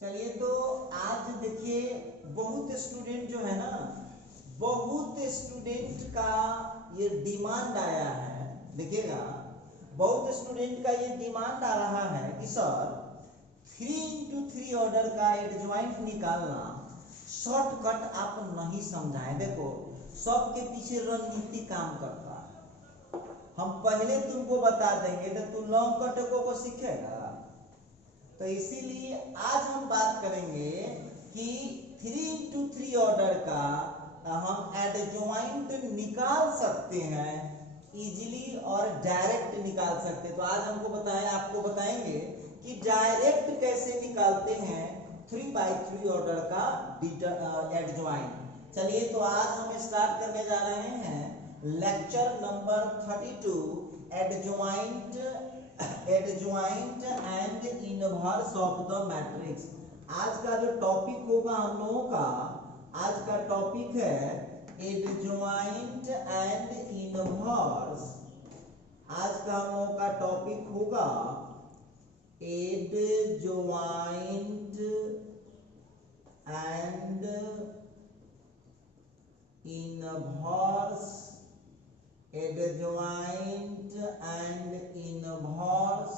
चलिए तो आज देखिए बहुत स्टूडेंट जो है ना, बहुत स्टूडेंट का ये डिमांड आया है। देखिएगा बहुत स्टूडेंट का ये डिमांड आ रहा है कि सर 3x3 ऑर्डर का एडजॉइंट निकालना शॉर्टकट आप नहीं समझाएं। देखो सबके पीछे रणनीति काम करता है। हम पहले तुमको बता देंगे तो तुम लॉन्ग कटकों को सीखेगा। तो इसीलिए आज हम बात करेंगे कि 3x3 ऑर्डर का हम एडजॉइंट निकाल सकते हैं इजीली और डायरेक्ट निकाल सकते हैं। तो आज हमको बताएं, आपको बताएंगे कि डायरेक्ट कैसे निकालते हैं 3x3 ऑर्डर का एडजॉइंट। चलिए तो आज हम स्टार्ट करने जा रहे हैं lecture number 32 adjoint and inverse of the matrix. आज का जो टॉपिक होगा हम लोगों का, आज का टॉपिक है एडजॉइंट एंड इनवर्स। आज का हम लोगों का टॉपिक होगा adjoint and inverse, adjoint and inverse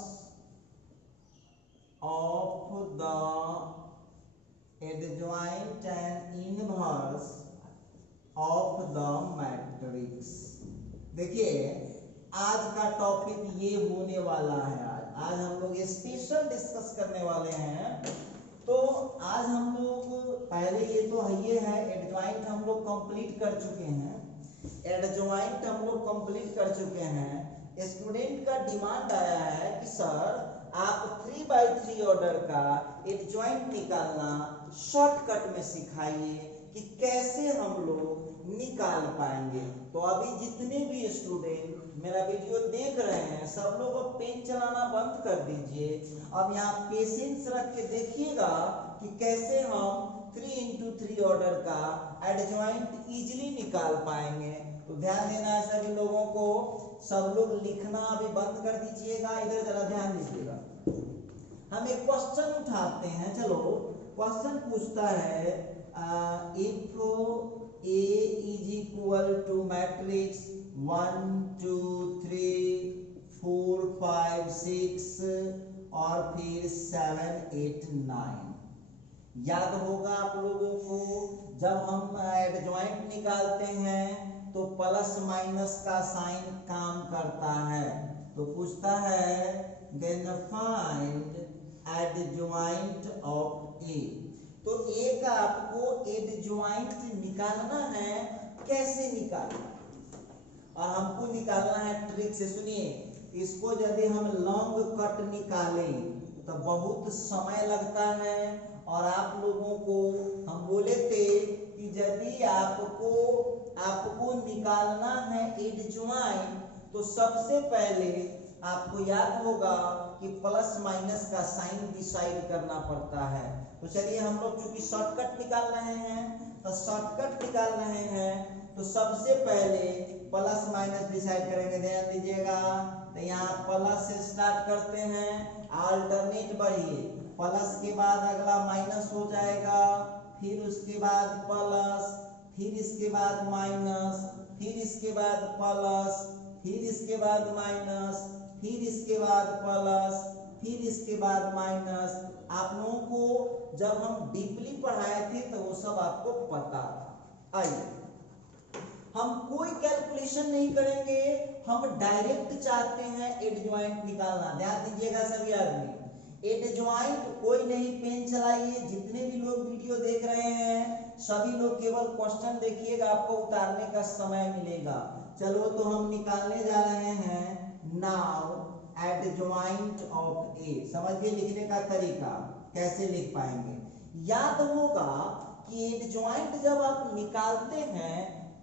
of the adjoint and inverse of the matrix. देखिए आज का टॉपिक ये होने वाला है। आज हम लोग स्पेशल डिस्कस करने वाले हैं। तो आज हम लोग पहले ये है एडजॉइंट हम लोग कंप्लीट कर चुके हैं। एडजॉइंट हम लोग कंप्लीट कर चुके हैं। स्टूडेंट का डिमांड आया है कि सर आप 3x3 ऑर्डर का एडजॉइंट निकालना शॉर्टकट में सिखाइए कि कैसे हम लोग निकाल पाएंगे। तो अभी जितने भी स्टूडेंट मेरा वीडियो देख रहे हैं सब लोग अब पेन चलाना बंद कर दीजिए। अब यहाँ पेशेंस रख के देखिएगा कि कैसे हम 3x3 ऑर्डर का एडजॉइंट इजीली निकाल पाएंगे। तो ध्यान देना है सभी लोगों को। सब लोग लिखना अभी बंद कर दीजिएगा, इधर जरा ध्यान दीजिएगा। हम एक क्वेश्चन उठाते हैं। चलो क्वेश्चन पूछता है if A is equal to matrix 1 2 3 4 5 6 और फिर 7 8 9। याद होगा आप लोगों को जब हम एडजॉइंट निकालते हैं तो प्लस माइनस का साइन काम करता है। तो पूछता है देन फाइंड एडजॉइंट ऑफ ए। तो ए का आपको एडजॉइंट निकालना है। कैसे निकालना और हमको निकालना है ट्रिक से। सुनिए, इसको यदि हम लॉन्ग कट निकालें तो बहुत समय लगता है। और आप लोगों को हम बोले थे कि यदि आपको निकालना है एडजॉइंट तो सबसे पहले आपको याद होगा कि प्लस माइनस का साइन डिसाइड करना पड़ता है। तो चलिए हम लोग चूंकि शॉर्टकट निकाल रहे हैं तो शॉर्टकट निकाल रहे हैं तो सबसे पहले प्लस माइनस डिसाइड करेंगे। ध्यान दीजिएगा। तो यहाँ प्लस से स्टार्ट करते हैं, अल्टरनेट बढ़िए। प्लस के बाद अगला माइनस हो जाएगा, फिर उसके बाद प्लस, फिर इसके बाद माइनस, फिर इसके बाद प्लस, फिर इसके बाद माइनस, फिर इसके बाद प्लस, फिर इसके बाद माइनस। आप लोगों को जब हम डीपली पढ़ाए थे तो वो सब आपको पता था। आइए हम कोई कैलकुलेशन नहीं करेंगे, हम डायरेक्ट चाहते हैं एडजॉइंट निकालना। ध्यान दीजिएगा सभी आदमी। एडजॉइंट कोई नहीं, पेन चलाइए। जितने भी लोग वीडियो देख रहे हैं सभी लोग केवल क्वेश्चन देखिएगा, आपको उतारने का समय मिलेगा। चलो तो हम निकालने जा रहे हैं नाउ एडजॉइंट ऑफ ए। समझिए लिखने का तरीका कैसे लिख पाएंगे। याद होगा कि एडजॉइंट जब आप निकालते हैं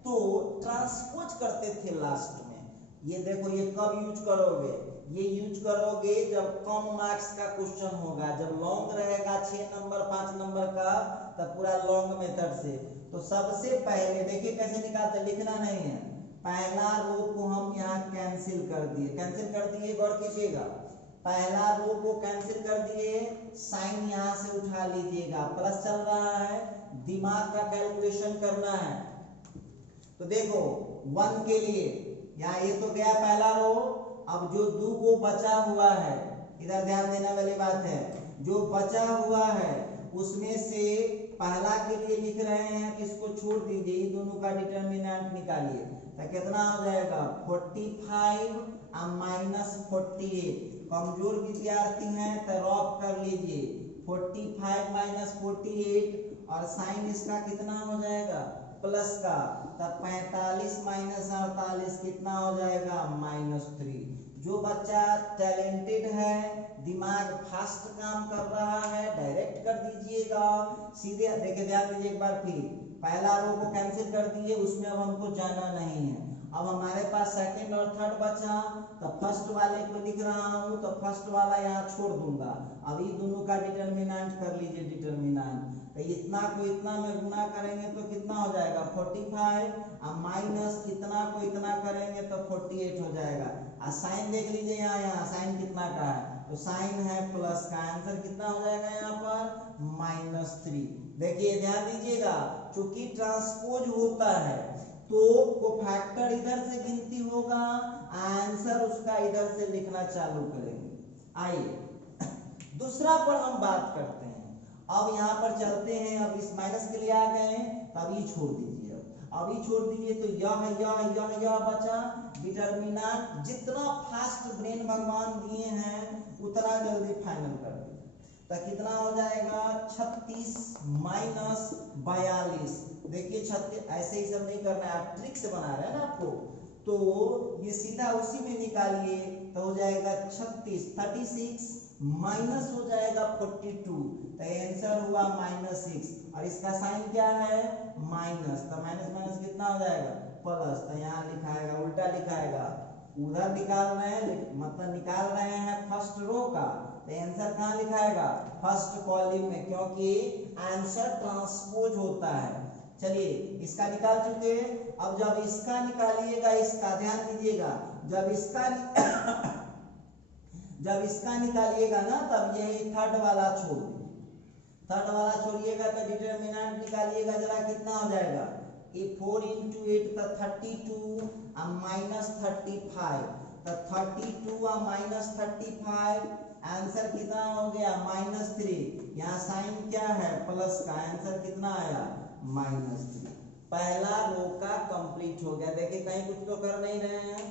तो ट्रांसपोज करते थे लास्ट में। ये देखो ये कब यूज करोगे, ये यूज करोगे जब कम मार्क्स का क्वेश्चन होगा। जब लॉन्ग रहेगा 6 नंबर 5 नंबर का तब पूरा लॉन्ग मेथड से। तो सबसे पहले देखिए कैसे निकालते, लिखना नहीं है। पहला रो को हम यहाँ कैंसिल कर दिए, गौर कीजिएगा। पहला रो को कैंसिल कर दिए, साइन यहां से उठा लीजिएगा, प्लस चल रहा है, दिमाग का कैलकुलेशन करना है। तो देखो 1 के लिए यहाँ ये तो गया पहला रो, अब जो 2 को बचा हुआ है, इधर ध्यान देने वाली बात है, जो बचा हुआ है उसमें से पहला के लिए लिख रहे हैं कि इसको छोड़ दीजिए, ये दोनों का डिटर्मिनेंट निकालिए, तो कितना हो जाएगा 45 और -48। कमजोर विद्यार्थी हैं तो रॉफ कर लीजिए, 45 - 48 और साइन इसका कितना हो जाएगा प्लस का, तब 45 - 48 कितना हो जाएगा -3। जो बच्चा टैलेंटेड है, दिमाग फास्ट काम कर रहा है, डायरेक्ट कर दीजिएगा सीधे। देखिए ध्यान दीजिए एक बार फिर, पहला रो को कैंसिल कर दिए, उसमें अब हमको जाना नहीं है। अब हमारे पास सेकंड और थर्ड बचा, तो फर्स्ट वाले को लिख रहा हूं, तो फर्स्ट वाला यहाँ छोड़ दूंगा। अब ये दोनों का डिटर्मिनेंट कर लीजिए, डिटर्मिनेंट तो इतना को इतना में गुना करेंगे तो कितना हो जाएगा 45 और माइनस इतना को इतना करेंगे तो 48 हो जाएगा। और साइन देख लीजिए यहाँ साइन कितना का है, तो साइन है प्लस का, आंसर कितना हो जाएगा यहाँ पर -3। देखिए ध्यान दीजिएगा, चूंकि ट्रांसपोज होता है तो कोफैक्टर इधर से गिनती होगा, आंसर उसका इधर से लिखना चालू करेंगे। आइए दूसरा पर हम बात करते हैं। अब यहाँ पर चलते हैं, अब इस माइनस के लिए आ गए, तब ये छोड़ दीजिए, अभी छोड़ दीजिए, तो यह बचा डिटर्मिनेंट। जितना फास्ट ब्रेन भगवान दिए हैं उतना जल्दी फाइनल कर दीजिए, तो कितना हो जाएगा 36 - 42। देखिए 36 ऐसे ही सब नहीं करना है, आप ट्रिक से बना रहे हैं ना आपको, तो ये सीधा उसी में निकालिए, तो हो जाएगा 36 माइनस हो जाएगा 42, तो आंसर हुआ -6। और इसका साइन क्या है माइनस, तो माइनस माइनस कितना हो जाएगा प्लस, तो यहाँ लिखाएगा उल्टा लिखाएगा, उधर निकाल रहे हैं, मतलब निकाल रहे हैं फर्स्ट रो का, तो आंसर कहाँ लिखाएगा फर्स्ट कॉलम में, क्योंकि आंसर ट्रांसपोज होता है। चलिए इसका निकाल चुके। अब जब इसका निकालिएगा, इसका ध्यान दीजिएगा, जब इसका निकालिएगा ना, तब यही थर्ड वाला छोड़ दीजिए, थर्ड वाला छोड़िएगा तो डिटर्मिनेंट निकालिएगा जरा, कितना हो जाएगा 4 × 8 तो 32 और -35, तो 32 और -35 आंसर कितना हो गया -3। यहाँ साइन क्या है प्लस का, आंसर कितना आया -3। पहला रो का कंप्लीट हो गया। देखिए कहीं कुछ तो कर नहीं रहे हैं,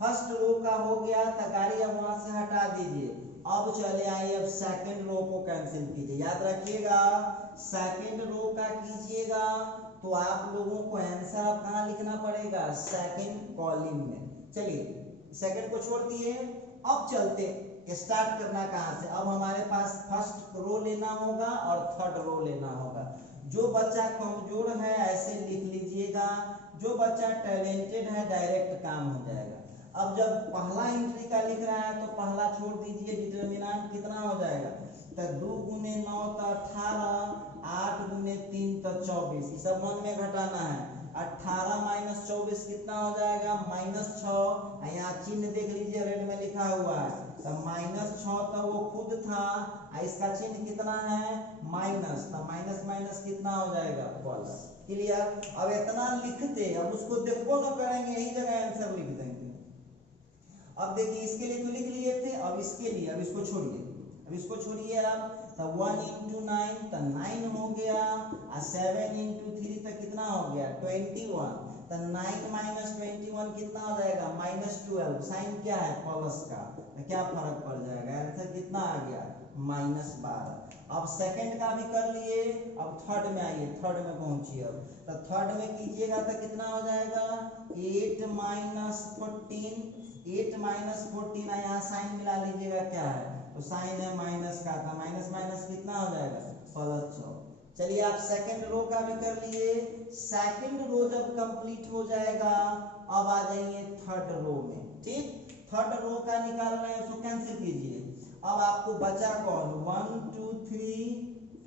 फर्स्ट रो का हो गया, तो गाड़ी अब वहां से हटा दीजिए। अब चले आइए, अब सेकंड रो को कैंसिल कीजिए। याद रखिएगा सेकंड रो का कीजिएगा तो आप लोगों को आंसर अब कहाँ लिखना पड़ेगा सेकंड कॉलम में। चलिए सेकंड को छोड़ दिए, अब चलते स्टार्ट करना कहाँ से। अब हमारे पास फर्स्ट रो लेना होगा और थर्ड रो लेना होगा। जो बच्चा कमजोर है ऐसे लिख लीजिएगा, जो बच्चा टैलेंटेड है डायरेक्ट काम हो जाएगा। अब जब पहला एंट्री का लिख रहा है तो पहला छोड़ दीजिए, डिटर्मिनेंट कितना हो जाएगा, तो 2 × 9 तो 18, 8 × 3 तो 24, ये सब मन में घटाना है। 18 - 24 कितना हो जाएगा -6। यहाँ चिन्ह देख लीजिए रेड में लिखा हुआ है, तो -6 तो वो खुद था, इसका चिन्ह कितना है माइनस, तो माइनस माइनस कितना हो जाएगा प्लस। क्लियर। अब इतना लिखते, अब उसको देखो ना करेंगे, यही जगह आंसर लिख देंगे। अब देखिए इसके लिए तो लिख लिए थे, अब इसके लिए, अब इसको छोड़िए, अब इसको छोड़िए आप, तो 1 × 9 तो 9 हो गया, और 7 × 3 तो कितना हो गया 21, तो 9 - 21 कितना हो जाएगा -12। साइन क्या है प्लस का, तो क्या फर्क पड़ जाएगा, आंसर कितना आ गया -12। अब सेकंड का भी कर लिए, अब थर्ड में आइए, थर्ड में पहुंचिए। अब तो थर्ड में कीजिएगा तो कितना हो जाएगा 8 - 14, 8 - 14, यहाँ साइन मिला लीजिएगा क्या है, तो साइन है माइनस का, था माइनस माइनस कितना हो जाएगा +6। चलिए आप सेकंड रो का भी कर लिए। सेकंड रो जब कंप्लीट हो जाएगा, अब आ जाइए थर्ड रो में। ठीक, थर्ड रो का निकाल रहे हैं, उसको कैंसिल कीजिए। अब आपको बचा कौन 1 2 3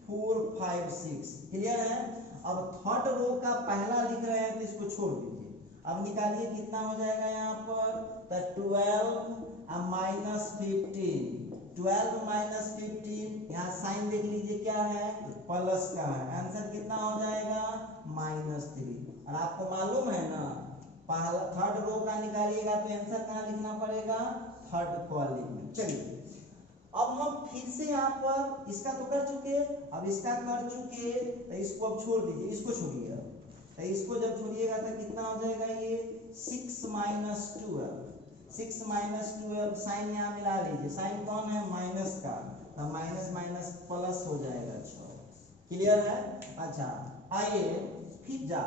4 5 6। क्लियर है। अब थर्ड रो का पहला लिख रहे हैं तो इसको छोड़ दीजिए। अब निकालिए कितना हो जाएगा यहाँ पर, तो 12 और -15, 12 माइनस 15, यहाँ साइन देख लीजिए क्या है, प्लस का है। आंसर कितना हो जाएगा, -3। और आपको मालूम है ना, पहला थर्ड रो का निकालिएगा तो आंसर कहाँ लिखना पड़ेगा, थर्ड कॉलम में। चलिए अब हम फिर से यहाँ पर इसका तो कर चुके, अब इसका कर चुके, तो इसको अब छोड़ दीजिए, इसको छोड़िए। तो इसको जब छोड़िएगा तो कितना हो जाएगा, ये 6 माइनस 12, 6 माइनस 12, साइन यहाँ मिला लीजिए, साइन कौन है, माइनस का, तो माइनस माइनस प्लस हो जाएगा 6। क्लियर है। अच्छा आइए फिर जा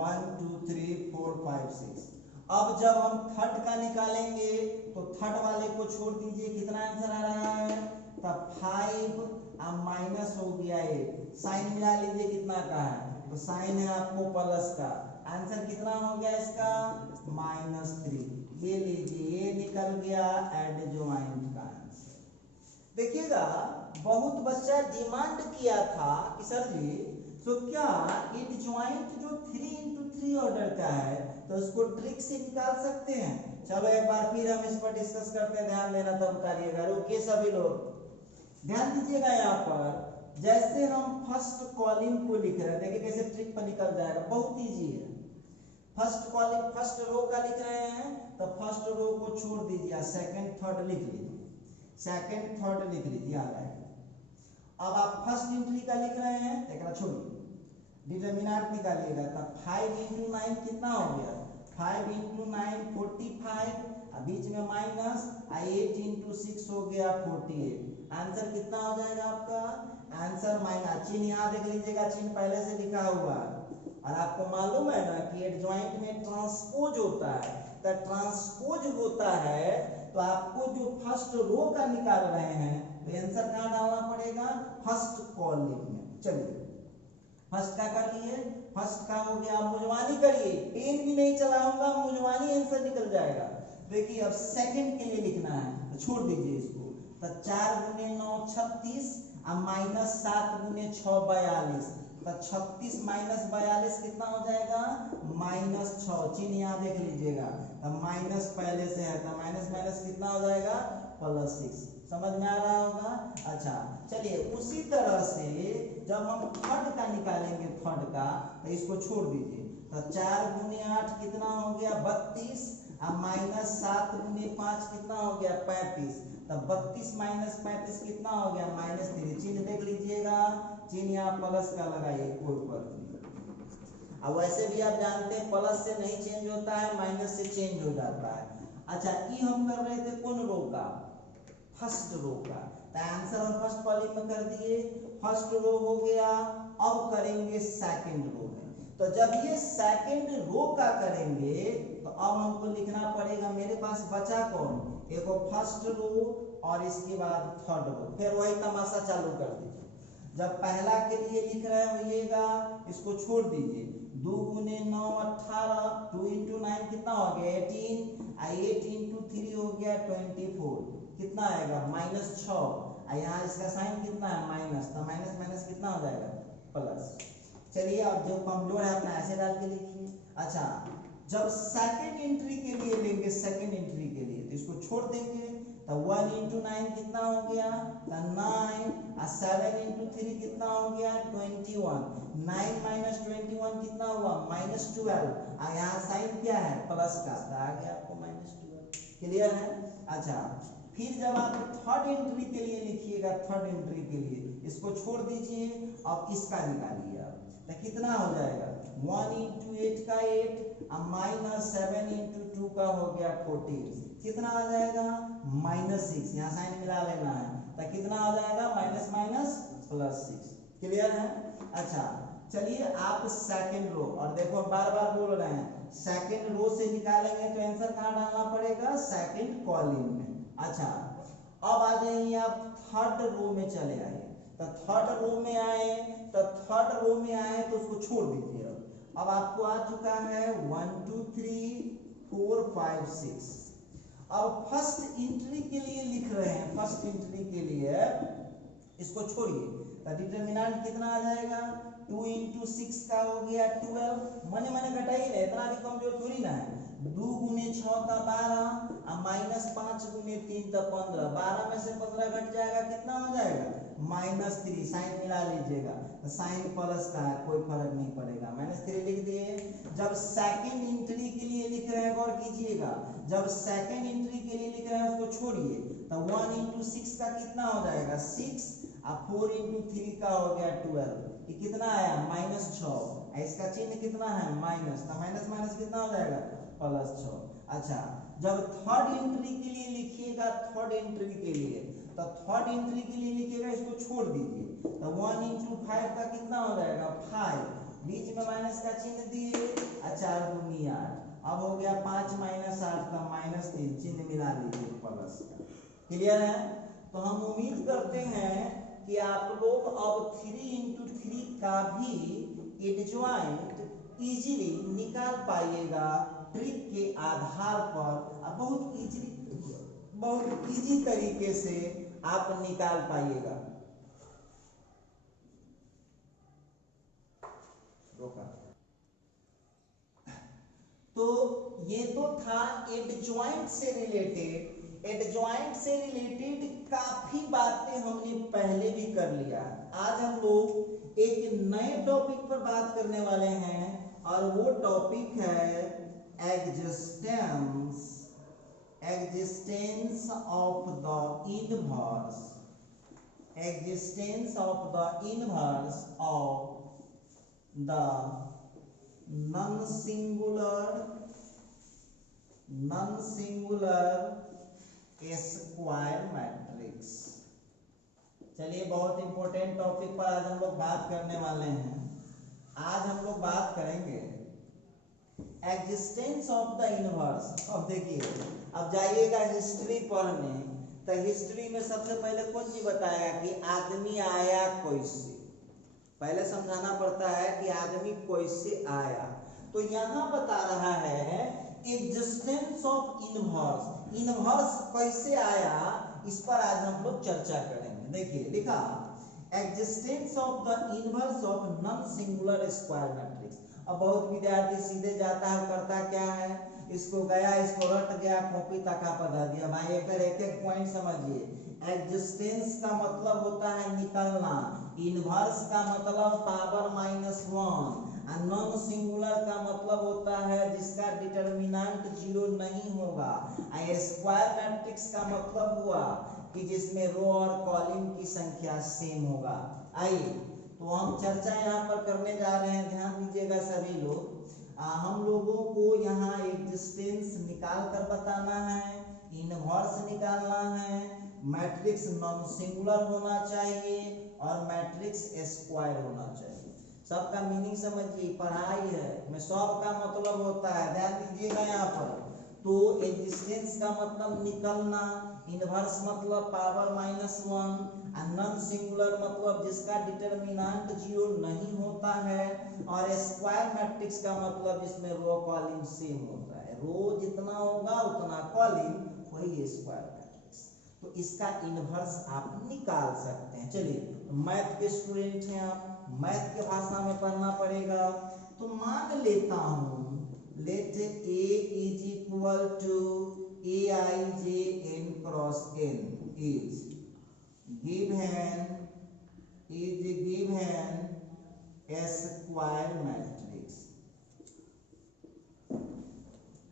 1 2 3 4 5 6। अब जब हम थर्ड का निकालेंगे तो थर्ड वाले को छोड़ दीजिए, कितना आंसर आ रहा है, तब 5 और माइनस हो गया 8, साइन मिला लीजिए कितना का है, तो साइन है आपको प्लस का, आंसर कितना हो गया इसका, -3। ये लीजिए ये निकल गया एडजॉइंट का आंसर। देखिएगा बहुत बच्चा डिमांड किया था कि सर जी तो क्या एडजॉइंट जो 3 into 3 ऑर्डर का है तो उसको ट्रिक से निकाल सकते हैं। चलो एक बार फिर हम इस पर डिस्कस करते हैं, ध्यान देना तब उतारिएगा, रुकिए सभी लोग ध्यान दीजिएगा। यहाँ पर जैसे हम फर्स्ट कॉलम को लिख रहे हैं, देखिए कैसे ट्रिक पर निकल जाएगा, बहुत इजी है। फर्स्ट कॉलम फर्स्ट रो का लिख रहे हैं तो फर्स्ट रो को छोड़ दीजिए, सेकंड थर्ड लिख लीजिए, सेकंड थर्ड लिख लीजिए आ जाएगा। अब आप फर्स्ट एंट्री का लिख रहे हैं, एक छोड़िए, डिटरमिनेंट निकालिएगा, तब 5 into 9 कितना हो गया, 5 into 9 45, बीच में माइनस, 8 into 6 हो गया 48। आंसर कितना हो जाएगा आपका, आंसर माइनस, चिन्ह यहाँ देख लीजिएगा, चिन्ह पहले से लिखा हुआ है। और आपको मालूम है ना कि एडजॉइंट में ट्रांसपोज होता है, तो ट्रांसपोज होता है तो आपको जो फर्स्ट रो का निकाल रहे हैं तो आंसर कहाँ डालना पड़ेगा, फर्स्ट कॉलम में। चलिए फर्स्ट का कर लिए, फर्स्ट का हो गया, मुजवानी करिए, पेन भी नहीं चलाऊंगा, मुजवानी आंसर निकल जाएगा। देखिए अब सेकंड के लिए लिखना है तो छोड़ दीजिए इसको, तो 4 गुने 9 36 और माइनस 7 गुने 6 42, तो 36 माइनस 42 कितना हो जाएगा, -6, चिन्ह यहाँ देख लीजिएगा, तो माइनस पहले से है तो माइनस माइनस कितना हो जाएगा, +6। समझ में आ रहा होगा। अच्छा चलिए उसी तरह से जब हम थर्ड का निकालेंगे, थर्ड का, तो इसको छोड़ दीजिए, तो 4 गुने 8 कितना हो गया 32 और -7 गुने 5 कितना हो गया 35, तब 32 माइनस 35 कितना हो गया -3। चिन्ह देख लीजिएगा, चिन्ह यहाँ प्लस का लगाइए, कोई फर्क नहीं। अब वैसे भी आप जानते हैं प्लस से नहीं चेंज होता है, माइनस से चेंज हो जाता है। अच्छा ये हम कर रहे थे कौन रो का, फर्स्ट रो का, तो आंसर हम फर्स्ट कॉलम में कर दिए, फर्स्ट रो हो गया। अब करेंगे सेकंड रो में, तो जब ये सेकंड रो का करेंगे तो अब हमको लिखना पड़ेगा, मेरे पास बचा कौन, एक फर्स्ट रो और इसके बाद थर्ड रो, फिर वही तमाशा चालू कर दीजिए। जब पहला के लिए लिख रहे होइएगा इसको छोड़ दीजिए, 2 गुने 9 18, 2 into 9 कितना हो गया 18, 8 into 3 हो गया 24, कितना आएगा -6, यहाँ इसका साइन कितना है माइनस, तो माइनस माइनस कितना हो जाएगा प्लस। चलिए अब जो कमजोर है अपना ऐसे डाल के लिखिए। अच्छा जब सेकंड एंट्री के लिए लेंगे, सेकंड एंट्री के लिए तो इसको छोड़ देंगे, तो 1 into 9 कितना हो गया, तो 9 और 7 into 3 कितना हो गया 21, 9 माइनस 21 कितना हुआ -12, और यहाँ साइन क्या है प्लस का, तो आ गया आपको -12। क्लियर है। अच्छा फिर जब आप थर्ड एंट्री के लिए लिखिएगा, थर्ड एंट्री के लिए इसको छोड़ दीजिए, अब इसका निकालिए आप, तो कितना हो जाएगा 1 into 8 का 8 और -7 into 2 का हो गया 14, कितना आ जाएगा -6, यहाँ साइन मिला लेना है, तो कितना आ जाएगा माइनस माइनस +6। क्लियर है। अच्छा चलिए आप सेकंड रो, और देखो बार बार बोल रहे हैं सेकंड रो से निकालेंगे तो आंसर कहाँ डालना पड़ेगा, सेकंड कॉलम में। अच्छा अब आ जाइए आप थर्ड रो में चले आए, तो थर्ड रो में आए, तो थर्ड रो में आए तो उसको छोड़ दीजिए। अब आपको आ चुका है 1 2 3 4 5 6। अब फर्स्ट एंट्री के लिए लिख रहे हैं, फर्स्ट एंट्री के लिए इसको छोड़िए, तो डिटरमिनेंट कितना आ जाएगा 2 into 6 का हो गया 12, मने मने घटाइए, इतना भी कमजोर थोड़ी ना है, 2 गुने 6 का 12 और माइनस 5 गुने 3 का 15, 12 में से 15 घट जाएगा, कितना हो जाएगा -3। साइन मिला लीजिएगा, तो साइन प्लस का है, कोई फर्क नहीं पड़ेगा, -3 लिख दिए। जब सेकंड एंट्री के लिए लिख रहे हैं, गौर कीजिएगा, जब सेकंड एंट्री के लिए लिख रहे हैं उसको छोड़िए, तो 1 × 6 का कितना हो जाएगा 6 और 4 × 3 का हो गया 12। ये कितना आया -6, इसका चिन्ह कितना है माइनस, तो माइनस माइनस कितना हो जाएगा +6। अच्छा, जब थर्ड एंट्री के लिए लिखिएगा, थर्ड एंट्री के लिए, तो थर्ड एंट्री के लिए लिखिएगा, इसको छोड़ दीजिए, तो 1 × 5 का कितना हो जाएगा 5, बीच में माइनस का चिन्ह दिए, 4 दूनी 8, अब हो गया 5 - 8 का -3, चिन्ह मिला लीजिए प्लस का। क्लियर है? तो हम उम्मीद करते हैं कि आप लोग अब 3 × 3 का भी एडजॉइंट इजीली निकाल पाइएगा ट्रिक के आधार पर, बहुत इजी तरीके से आप निकाल पाइएगा। तो ये तो था एडजॉइंट से रिलेटेड। एडजॉइंट से रिलेटेड काफी बातें हमने पहले भी कर लिया। आज हम लोग एक नए टॉपिक पर बात करने वाले हैं और वो टॉपिक है existence of the inverse, existence of the inverse of the non singular square matrix. चलिए, बहुत इंपॉर्टेंट टॉपिक पर आज हम लोग बात करने वाले हैं। आज हम लोग बात करेंगे एग्जिस्टेंस ऑफ द इनवर्स। अब देखिए, अब जाइएगा हिस्ट्री पढ़ने, तो हिस्ट्री में सबसे पहले कौन चीज बताया कि आदमी आया कैसे, पहले समझाना पड़ता है कि आदमी कैसे आया। तो यहाँ बता रहा है एग्जिस्टेंस ऑफ इनवर्स, इनवर्स कैसे आया, इस पर आज हम लोग चर्चा करेंगे। देखिए लिखा, existence of the inverse of non singular square matrix. अब बहुत विद्यार्थी सीधे जाता है, करता क्या है, इसको गया, इसको रट गया, कॉपी तक बता दिया। भाई एक एक पॉइंट समझिए। एग्जिस्टेंस का मतलब होता है निकलना, इनवर्स का मतलब पावर -1, नॉन सिंगुलर का मतलब होता है जिसका डिटरमिनेंट 0 नहीं होगा। स्क्वायर मैट्रिक्स का मतलब हुआ कि जिसमें रो और कॉलम की संख्या सेम होगा। आइए, तो हम चर्चा यहाँ पर करने जा रहे हैं, ध्यान दीजिएगा सभी लोग। हम लोगों को यहाँ एग्जिस्टेंस निकाल कर बताना है, इनवर्स निकालना है, मैट्रिक्स नॉन सिंगुलर होना चाहिए और मैट्रिक्स स्क्वायर होना चाहिए। सबका मीनिंग समझिए, पढ़ाई है में सबका मतलब होता है, ध्यान दीजिएगा यहाँ पर। तो एग्जिस्टेंस का मतलब निकलना, इनवर्स मतलब पावर -1 और नॉन सिंगुलर मतलब जिसका डिटरमिनेंट 0 नहीं होता है, और स्क्वायर मैट्रिक्स का मतलब जिसमें रो कॉलम सेम होता है, रो जितना होगा उतना कॉलम, वही स्क्वायर मैट्रिक्स। तो इसका इनवर्स आप निकाल सकते हैं। चलिए, मैथ के स्टूडेंट हैं आप, मैथ के भाषा में पढ़ना पड़ेगा। तो मान लेता हूं, late A is equal to aij n × n is given a square matrix।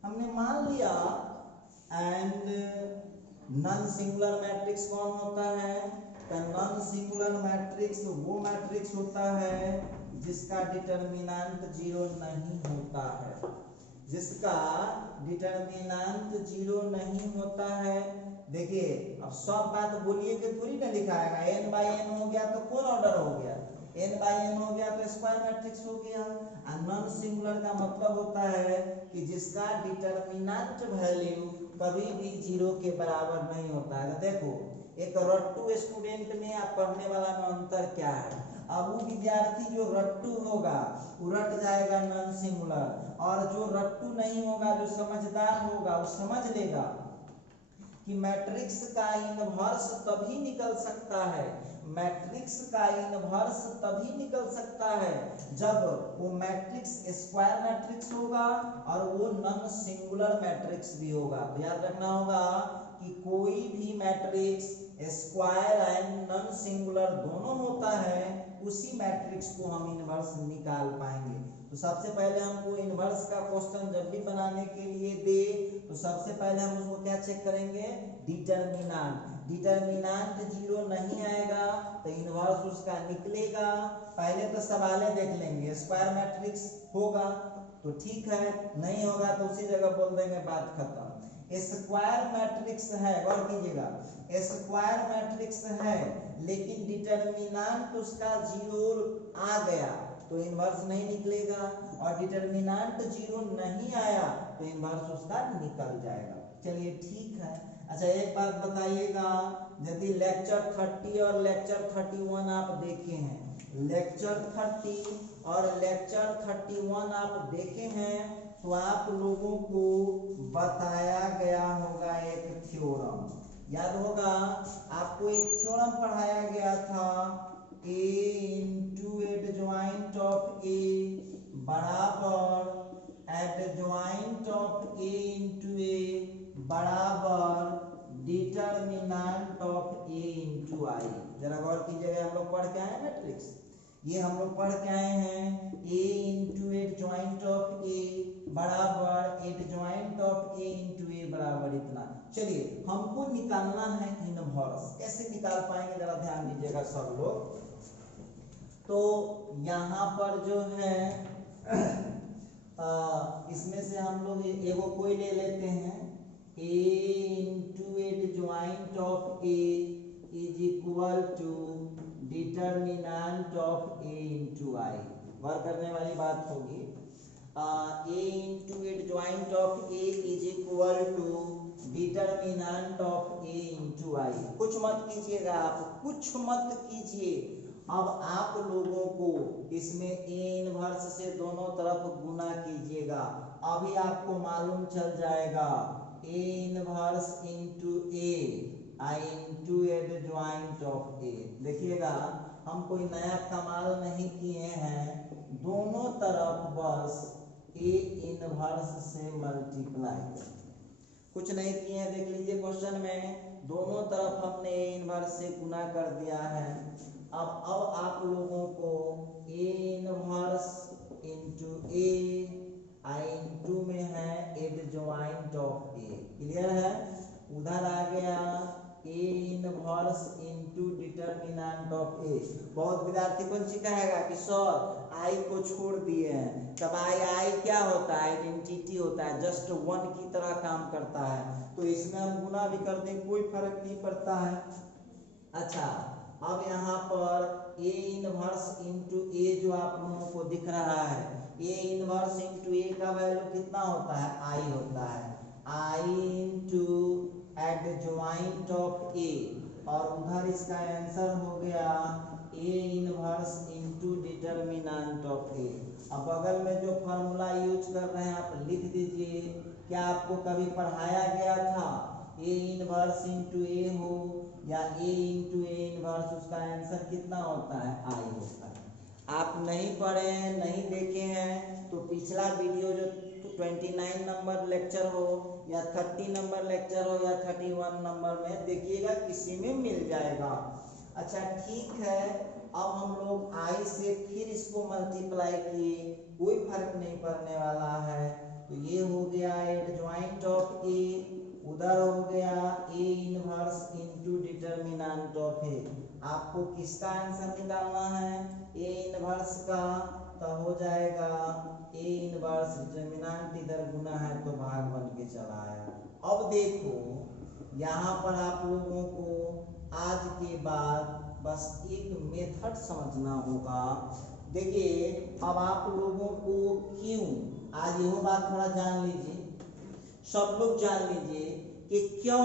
हमने मान लिया, एंड नॉन सिंगुलर मैट्रिक्स कौन होता है, तो नॉन सिंगुलर मैट्रिक्स वो मैट्रिक्स होता है जिसका डिटरमिनेंट 0 नहीं होता है, जिसका डिटरमिनेंट 0 नहीं होता है। देखिए, अब सब बात बोलिए कि थोड़ी ना लिखाएगा, n/n हो गया तो कौन ऑर्डर हो गया, n/n हो गया तो स्क्वायर मैट्रिक्स हो गया। और नॉन सिंगुलर का मतलब होता है कि जिसका डिटरमिनेंट वैल्यू कभी भी 0 के बराबर नहीं होता है। तो देखो, एक रट्टू स्टूडेंट में या पढ़ने वाला में अंतर क्या है। अब वो विद्यार्थी जो रट्टू होगा वो रट जाएगा नॉन सिंगुलर, और जो रट्टू नहीं होगा, जो समझदार होगा, वो समझ लेगा कि मैट्रिक्स का इनवर्स तभी निकल सकता है मैट्रिक्स का इनवर्स तभी निकल सकता है जब वो मैट्रिक्स स्क्वायर मैट्रिक्स होगा और वो नॉन सिंगुलर मैट्रिक्स भी होगा। तो याद रखना होगा कि कोई भी matrix square and non singular दोनों होता है, उसी मैट्रिक्स को हम इनवर्स निकाल पाएंगे। तो सबसे पहले हमको इनवर्स का क्वेश्चन जब भी बनाने के लिए दे तो सबसे पहले हम उसको क्या चेक करेंगे, डिटर्मिनेंट। डिटर्मिनेंट 0 नहीं आएगा तो इनवर्स उसका निकलेगा। पहले तो सवाले देख लेंगे, स्क्वायर मैट्रिक्स होगा तो ठीक है, नहीं होगा तो उसी जगह बोल देंगे, बात खत्म। स्क्वायर मैट्रिक्स है, गौर कीजिएगा, स्क्वायर मैट्रिक्स है लेकिन डिटर्मिनेंट उसका 0 आ गया तो इनवर्स नहीं निकलेगा, और डिटर्मिनेंट 0 नहीं आया तो इनवर्स उसका निकल जाएगा। चलिए ठीक है। अच्छा एक बात बताइएगा, यदि लेक्चर 30 और लेक्चर 31 आप देखे हैं, लेक्चर 30 और लेक्चर 31 आप देखे हैं तो आप लोगों को बताया गया होगा एक थ्योरम, याद होगा आपको एक थ्योरम पढ़ाया गया था, a into adjoint of a बराबर adjoint of a into a बराबर determinant of a into i। जरा गौर कीजिएगा, हम लोग पढ़ के आए मैट्रिक्स, ये हम लोग पढ़ के आए हैं a into adjoint of a बराबर adjoint of a into a बराबर इतना। चलिए हमको निकालना है इनवर्स, कैसे निकाल पाएंगे जरा ध्यान दीजिएगा सब लोग। तो यहाँ पर जो है इसमें से हम लोग एगो कोई ले लेते हैं, a into adjoint of a is equal to determinant of a into i। गौर करने वाली बात होगी, a into adjoint of a is equal to determinant of a into i। कुछ मत कीजिएगा, आप कुछ मत कीजिए। अब आप लोगों को इसमें a इनवर्स से दोनों तरफ गुना कीजिएगा, अभी आपको मालूम चल जाएगा a inverse into a i into adjoint of a। देखिएगा हम कोई नया कमाल नहीं किए हैं, दोनों तरफ बस a इनवर्स से मल्टीप्लाई, कुछ नहीं किए हैं। देख लीजिए क्वेश्चन में दोनों तरफ हमने a इनवर्स से गुना कर दिया है। अब आप लोगों को a inverse into a i into में है एडजॉइंट ऑफ a, क्लियर है। उधर आ गया a inverse into determinant of a। बहुत विद्यार्थी कौन सी कहेगा कि सर i को छोड़ दिए हैं, तब i क्या होता है, आइडेंटिटी होता है, जस्ट 1 की तरह काम करता है, तो इसमें हम गुना भी कर दें कोई फर्क नहीं पड़ता है। अच्छा अब यहाँ पर a इनवर्स इंटू a जो आप लोगों को दिख रहा है, a इनवर्स इंटू a का वैल्यू कितना होता है, i होता है, i into adjoint of a, और उधर इसका आंसर हो गया a inverse into determinant of a। अब बगल में जो फॉर्मूला यूज कर रहे हैं आप लिख दीजिए। क्या आपको कभी पढ़ाया गया था a इनवर्स इंटू a हो या a इंटू a इनवर्स, उसका आंसर कितना होता है, i होता है। आप नहीं पढ़े हैं, नहीं देखे हैं तो पिछला वीडियो जो 29 नंबर लेक्चर हो या 30 नंबर लेक्चर हो या 31 नंबर में देखिएगा, किसी में मिल जाएगा। अच्छा ठीक है, अब हम लोग i से फिर इसको मल्टीप्लाई किए, कोई फर्क नहीं पड़ने वाला है, तो ये हो गया एडजॉइंट ऑफ a, उधर हो गया a inverse into determinant of a। आपको किसका आंसर निकालना है, a इनवर्स का, तो हो जाएगा a इनवर्स, डिटर्मिनेंट इधर गुना है तो भाग बन के चला आया। अब देखो यहाँ पर आप लोगों को आज के बाद बस एक मेथड समझना होगा। देखिए अब आप लोगों को क्यों, आज यह बात थोड़ा जान लीजिए, सब लोग जान लीजिए कि क्यों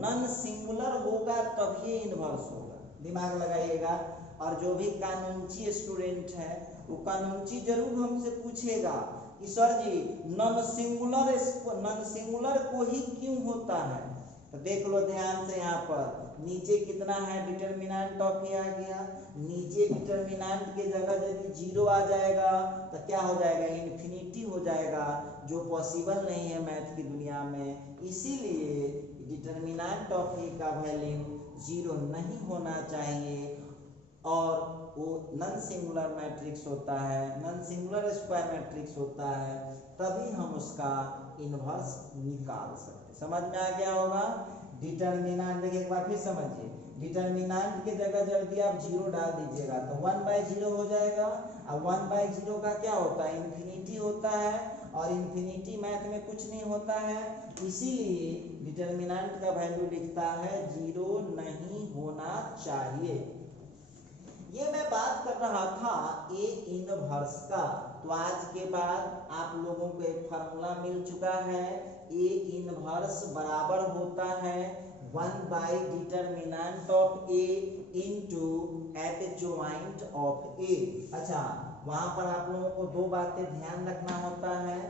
नॉन सिंगुलर होगा तभी इनवर्स होगा, दिमाग लगाइएगा। और जो भी कानूनची स्टूडेंट है वो कानूनची जरूर हमसे पूछेगा कि सर जी नॉन सिंगुलर को ही क्यों होता है, तो देख लो ध्यान से, यहाँ पर नीचे कितना है, डिटर्मिनेंट ऑफ ए आ गया। नीचे डिटर्मिनेंट के जगह यदि जीरो आ जाएगा तो क्या हो जाएगा, इन्फिनिटी हो जाएगा, जो पॉसिबल नहीं है मैथ की दुनिया में। इसीलिए डिटर्मिनेंट ऑफ ए का वैल्यू जीरो नहीं होना चाहिए और वो नॉन सिंगुलर मैट्रिक्स होता है, नॉन सिंगुलर स्क्वायर मैट्रिक्स होता है, तभी हम उसका इन्वर्स निकाल सकते हैं। समझ में आ गया होगा। डिटर्मिनेंट देखिए एक बार फिर समझिए, डिटर्मिनेंट के जगह जल्दी आप जीरो डाल दीजिएगा तो 1/0 हो जाएगा। अब 1/0 का क्या होता है, इन्फिनिटी होता है, और इन्फिनिटी मैथ में कुछ नहीं होता है, इसीलिए डिटर्मिनेंट का वैल्यू लिखता है जीरो नहीं होना चाहिए। ये मैं बात कर रहा था ए इनवर्स का। तो आज के बाद आप लोगों को एक फार्मूला मिल चुका है, ए इनवर्स बराबर होता है 1 determinant of A into adjoint of A. अच्छा, वहां पर आप लोगों को दो बातें ध्यान रखना होता है,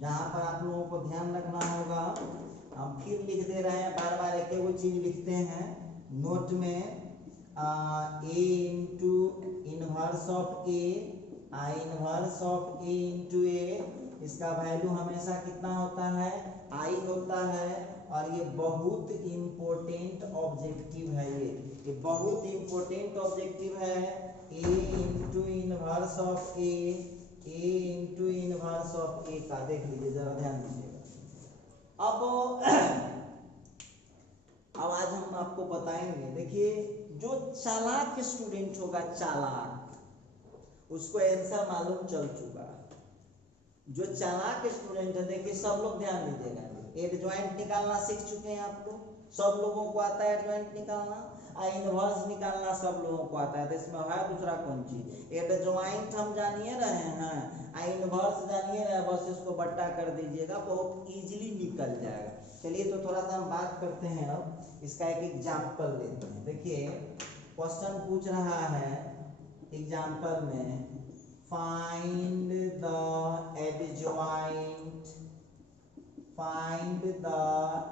जहां पर आप लोगों को ध्यान रखना होगा, हम फिर लिख दे रहे हैं, बार बार एक वो चीज लिखते हैं नोट में, A into inverse of A, inverse of A into A, इसका वैल्यू हमेशा कितना होता है, आई होता है। और ये बहुत इंपॉर्टेंट ऑब्जेक्टिव है, ये बहुत इंपॉर्टेंट ऑब्जेक्टिव है। A into inverse of A, A into inverse of A का देख लीजिए, जरा ध्यान दीजिएगा। अब आज हम आपको बताएंगे, देखिए जो चालाक स्टूडेंट होगा, चालाक, उसको आंसर मालूम चल चुका। जो चालाक स्टूडेंट है, देखिए सब लोग ध्यान दीजिएगा, एडजॉइंट निकालना सीख चुके हैं, आपको सब लोगों को आता है एडजॉइंट निकालना, इनवर्स निकालना सब लोगों को आता है। तो इसमें है दूसरा कौन चीज, एडजॉइंट हम जानिए रहे हैं, इनवर्स जानिए रहे, बस इसको बट्टा कर दीजिएगा, बहुत इजीली निकल जाएगा। चलिए तो थोड़ा सा हम बात करते हैं, अब इसका एक एग्जाम्पल लेते हैं। देखिए क्वेश्चन पूछ रहा है एग्जाम्पल में, find the adjoint, find the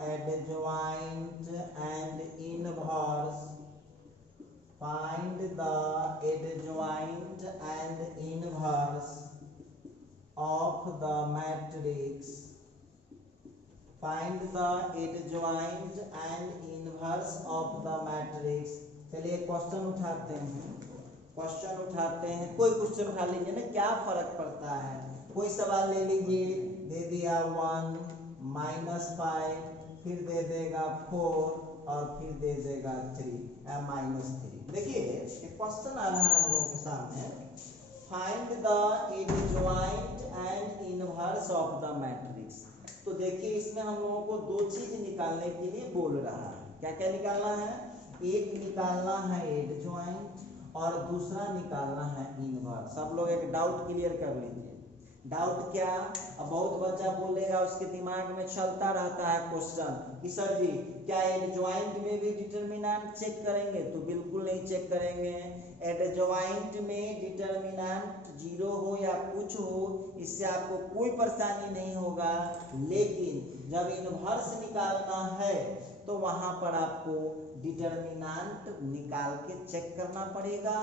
adjoint and inverse, find the adjoint and inverse of the matrix, find the adjoint and inverse of the matrix। चलिए क्वेश्चन उठाते हैं, क्वेश्चन उठाते हैं, कोई क्वेश्चन उठा लीजिए ना, क्या फर्क पड़ता है, कोई सवाल ले लीजिए, दे दिया 1 -5, फिर दे देगा 4 और फिर दे देगा 3 -3। देखिए एक क्वेश्चन आ रहा है हम लोगों के सामने, find the adjoint and inverse of the matrix. तो देखिए इसमें हम लोगों को दो चीज निकालने के लिए बोल रहा है, क्या क्या निकालना है, एक निकालना है एडजॉइंट और दूसरा निकालना है इनवर्स। सब लोग एक डाउट क्लियर कर लीजिए, डाउट क्या, अब बहुत बच्चा बोलेगा, उसके दिमाग में चलता रहता है क्वेश्चन कि सर जी क्या एडजॉइंट में भी डिटर्मिनेंट चेक करेंगे, तो बिल्कुल नहीं चेक करेंगे। एडजॉइंट में डिटर्मिनेंट जीरो हो या कुछ हो, इससे आपको कोई परेशानी नहीं होगा, लेकिन जब इनवर्स निकालना है तो वहां पर आपको डिटर्मिनेंट निकाल के चेक करना पड़ेगा।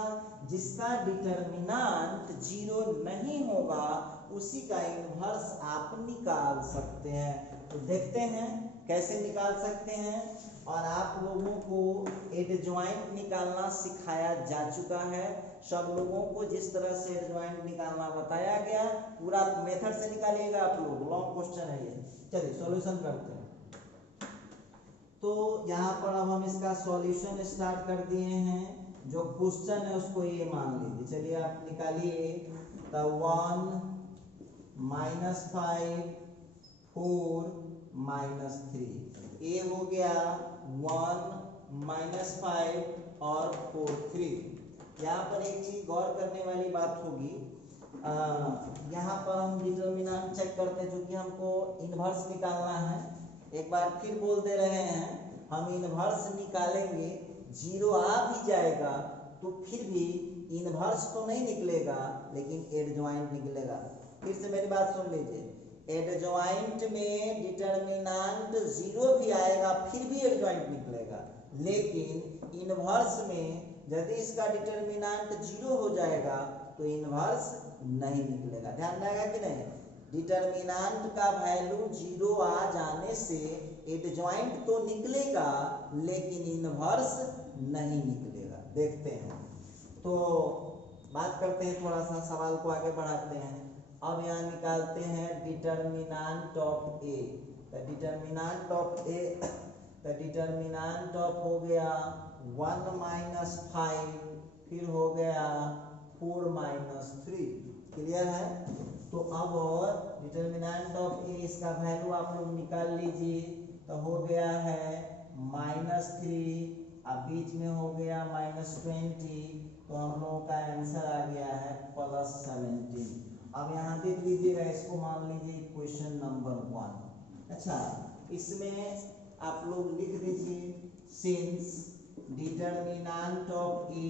जिसका डिटर्मिनेंट जीरो नहीं होगा उसी का इनवर्स आप निकाल सकते हैं। तो देखते हैं कैसे निकाल सकते हैं, और आप लोगों को एडजॉइंट निकालना सिखाया जा चुका है। सब लोगों को जिस तरह से एडजॉइंट निकालना बताया गया, पूरा मेथड से निकालिएगा आप लोग, लॉन्ग क्वेश्चन है ये। चलिए सॉल्यूशन करते हैं। तो यहाँ पर अब हम इसका सॉल्यूशन स्टार्ट कर दिए हैं, जो क्वेश्चन है उसको ये मान लीजिए। चलिए आप निकालिए, तो 1 -5 4 -3, ये हो गया 1 -5 और 4 3। यहाँ पर एक चीज गौर करने वाली बात होगी, यहाँ पर हम डिटर्मिनेंट चेक करते हैं, क्योंकि हमको इनवर्स निकालना है। एक बार फिर बोल दे रहे हैं, हम इनवर्स निकालेंगे, जीरो आ भी जाएगा तो फिर भी इनवर्स तो नहीं निकलेगा, लेकिन एडजॉइंट निकलेगा। फिर से मेरी बात सुन लीजिए, एडजॉइंट में डिटर्मिनेंट जीरो भी आएगा फिर भी एडजॉइंट निकलेगा, लेकिन इनवर्स में यदि इसका डिटर्मिनेंट जीरो हो जाएगा तो इनवर्स नहीं निकलेगा। ध्यान रहेगा कि नहीं, डिटर्मिनेंट का वैल्यू जीरो आ जाने से एडजॉइंट तो निकलेगा लेकिन इनवर्स नहीं निकलेगा। देखते हैं, तो बात करते हैं, थोड़ा सा सवाल को आगे बढ़ाते हैं। अब यहाँ निकालते हैं डिटर्मिनेंट ऑफ ए। तो डिटर्मिनेंट ऑफ ए, तो डिटर्मिनेंट ऑफ हो गया 1 माइनस 5, फिर हो गया 4 माइनस 3। क्लियर है? तो अब डिटर्मिनेंट ऑफ ए, इसका वैल्यू आप लोग निकाल लीजिए। तो हो गया है -3, अब बीच में हो गया -20, तो हम लोगों का आंसर आ गया है +17। अब यहाँ देख लीजिएगा, इसको मान लीजिए क्वेश्चन नंबर 1। अच्छा, इसमें आप लोग लिख दीजिए since determinant of A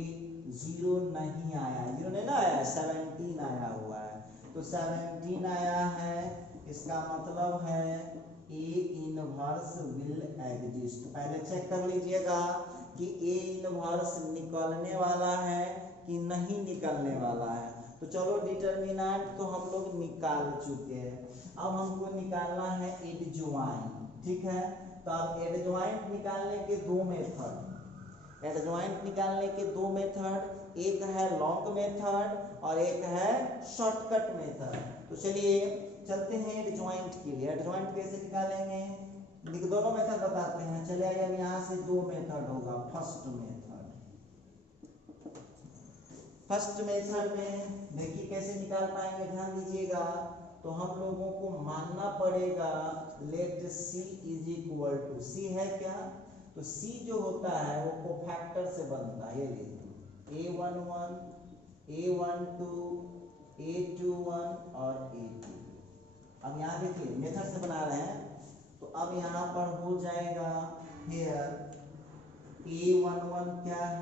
zero नहीं आया, जीरो नहीं ना आया, 17 आया हुआ है। तो 17 आया है, इसका मतलब है ए इनवर्स विल एग्जिस्ट। पहले चेक कर लीजिएगा कि ए इनवर्स निकलने वाला है कि नहीं निकलने वाला है। तो चलो डिटर्मिनेंट तो हम लोग निकाल चुके हैं, अब हमको निकालना है एडजॉइंट। ठीक है, तो अब एडजॉइंट निकालने के दो मेथड, एडजॉइंट निकालने के दो मेथड, एक है लॉन्ग मेथड और एक है शॉर्टकट मेथड। तो चलिए चलते हैं एडजॉइंट के लिए। एडजॉइंट कैसे निकालेंगे, दोनों मेथड बताते हैं। चलिए अब यहाँ से दो मेथड होगा। फर्स्ट मेथड में देखिए कैसे निकाल पाएंगे, ध्यान दीजिएगा। तो हम लोगों को मानना पड़ेगा let C is equal to, C है क्या, तो सी जो होता है वो कोफैक्टर से बनता है। ये देखिए A11, A12, A21 और A2। अब यहाँ देखिए मेथड से बना रहे हैं, तो अब यहाँ पर हो जाएगा हेयर A11 क्या है,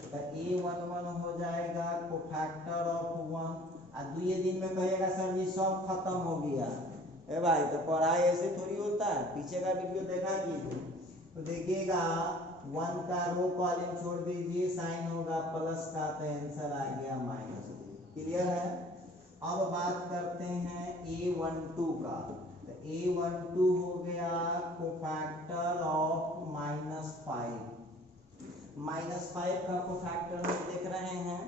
तो A11 हो जाएगा कोफैक्टर ऑफ 1। और 2 दिन में कहिएगा सर जी सब खत्म हो गया। ए भाई, तो पढ़ाई ऐसे थोड़ी होता है, पीछे का वीडियो देखा कीजिए। तो देखिएगा 1 का रो कॉलम छोड़ दीजिए, साइन होगा प्लस का, तो आंसर आ गया -3। क्लियर है? अब बात करते हैं A12 का। तो A12 हो गया कोफैक्टर ऑफ -5। -5 का कोफैक्टर हम देख रहे हैं,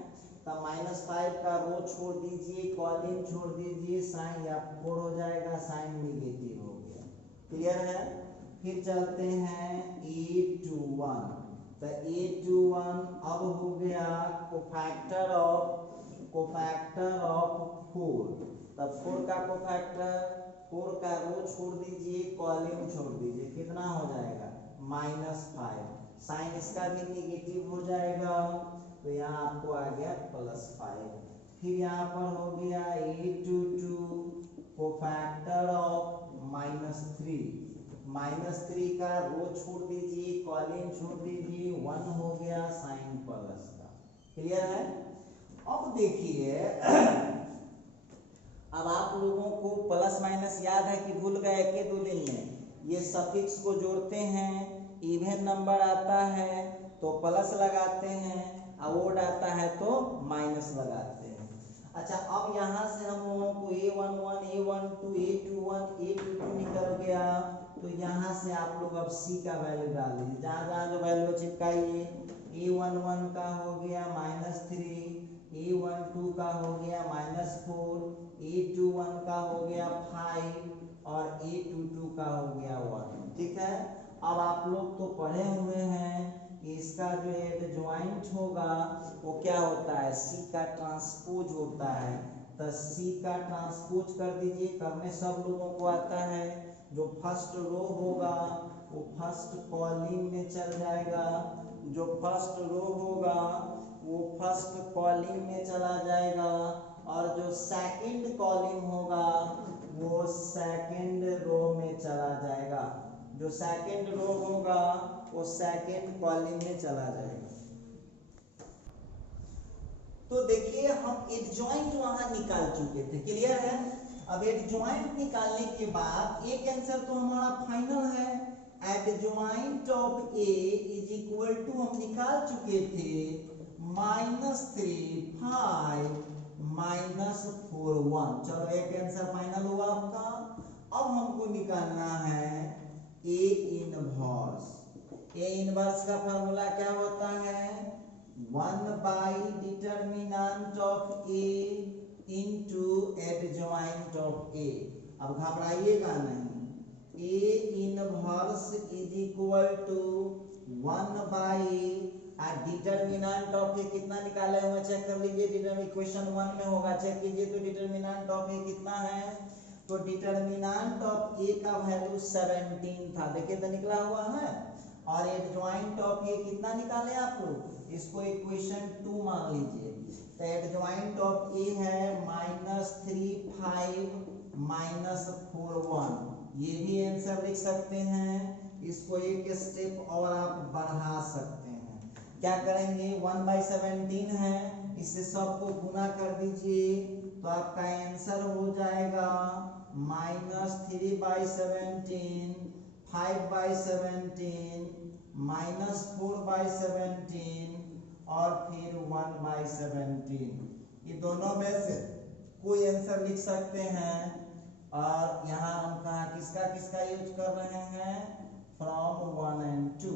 तो -5 का रो छोड़ दीजिए, कॉलम छोड़ दीजिए, साइन या 4 हो जाएगा, साइन नेगेटिव हो गया। क्लियर है? फिर चलते हैं A21। तो A21 अब हो गया कोफैक्टर ऑफ 4। तब 4 का कोफैक्टर, 4 का रो छोड़ दीजिए, कॉलम छोड़ दीजिए, कितना हो जाएगा -5, साइन इसका भी नेगेटिव हो जाएगा, तो यहाँ आपको आ गया +5। फिर यहाँ पर हो गया A22 कोफैक्टर ऑफ -3 का रो छोड़ दीजिए, कॉलम छोड़ दीजिए, 1 हो गया, साइन प्लस का। क्लियर है? अब देखिए अब आप लोगों को प्लस माइनस याद है कि भूल गए के 2 दिन में, ये सफिक्स को जोड़ते हैं, इवन नंबर आता है तो प्लस लगाते हैं, और ओड आता है तो माइनस लगाते हैं। अच्छा, अब यहाँ से हम लोगों को A11, A12, A21, A22 निकल गया, तो यहाँ से आप लोग अब C का वैल्यू डाल दीजिए, जहाँ जहाँ जो वैल्यू चिपकाइए। A11 का हो गया -3, A12 का हो गया -4, A21 का हो गया 5 और A22 का हो गया 1। ठीक है? अब आप लोग तो पढ़े हुए हैं कि इसका जो एडजॉइंट होगा वो क्या होता है, C का ट्रांसपोज होता है। तो C का ट्रांसपोज कर दीजिए, करने सब लोगों को आता है। जो फर्स्ट रो होगा वो फर्स्ट कॉलम में चल जाएगा, जो फर्स्ट रो होगा वो फर्स्ट कॉलम में चला जाएगा, और जो सेकंड कॉलम होगा वो सेकंड रो में चला जाएगा, जो सेकंड रो होगा वो सेकंड कॉलम में चला जाएगा। तो देखिए हम एडजॉइंट वहां निकाल चुके थे। क्लियर है? अब एडजॉइंट निकालने के बाद एक आंसर तो हमारा फाइनल है, adjoint of A is equal to हम निकाल चुके थे -3 5 -4 1। चलो एक आंसर फाइनल हुआ आपका। अब हमको निकालना है ए इनवर्स। ए इनवर्स का फॉर्मूला क्या होता है, 1 by determinant of A into adjoint of A. अब घबराइएगा नहीं, A inverse is equal to 1 by determinant of A कितना निकाले हुए चेक कर लीजिए, डिटरमिनेंट क्वेश्चन 1 में होगा, चेक कीजिए तो डिटर्मिनेंट ऑफ ए कितना है, तो डिटर्मिनेंट ऑफ ए का वैल्यू 17 था, देखिए तो निकला हुआ है। और एडजॉइंट ऑफ ए कितना निकाले आप लोग, इसको इक्वेशन 2 मान लीजिए, तो एडजॉइंट ऑफ ए है -3 5 -4 1। ये भी आंसर लिख सकते हैं, इसको एक स्टेप और आप बढ़ा सकते हैं। क्या करेंगे, 1/17 है, इससे सबको गुना कर दीजिए तो आपका आंसर हो जाएगा -3/17 5/17 -4/17 और फिर 1/17। ये दोनों में से कोई आंसर लिख सकते हैं। और यहाँ हम कहा किसका किसका यूज कर रहे हैं, फ्रॉम 1 and 2।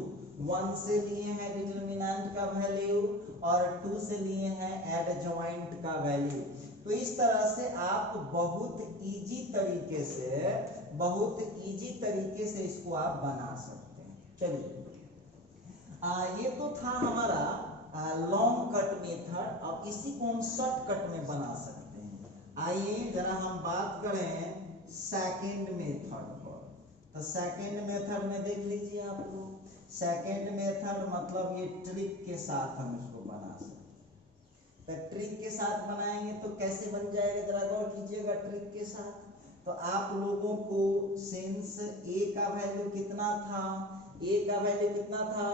1 से लिए हैं डिटर्मिनेंट का वैल्यू और 2 से लिए हैं एडजॉइंट का वैल्यू। तो इस तरह से आप बहुत इजी तरीके से इसको आप बना सकते हैं। चलिए, ये तो था हमारा लॉन्ग कट मेथड। अब इसी को हम शॉर्टकट में बना सकते हैं। आइए जरा हम बात करें सेकंड मेथड पर। तो सेकंड मेथड में देख लीजिए आप लोग, सेकंड मेथड मतलब ये ट्रिक के साथ हम इसको बना सकते हैं। तो ट्रिक के साथ बनाएंगे तो कैसे बन जाएगा, जरा गौर कीजिएगा। ट्रिक के साथ तो आप लोगों को सिंस ए का वैल्यू कितना था, ए का वैल्यू कितना था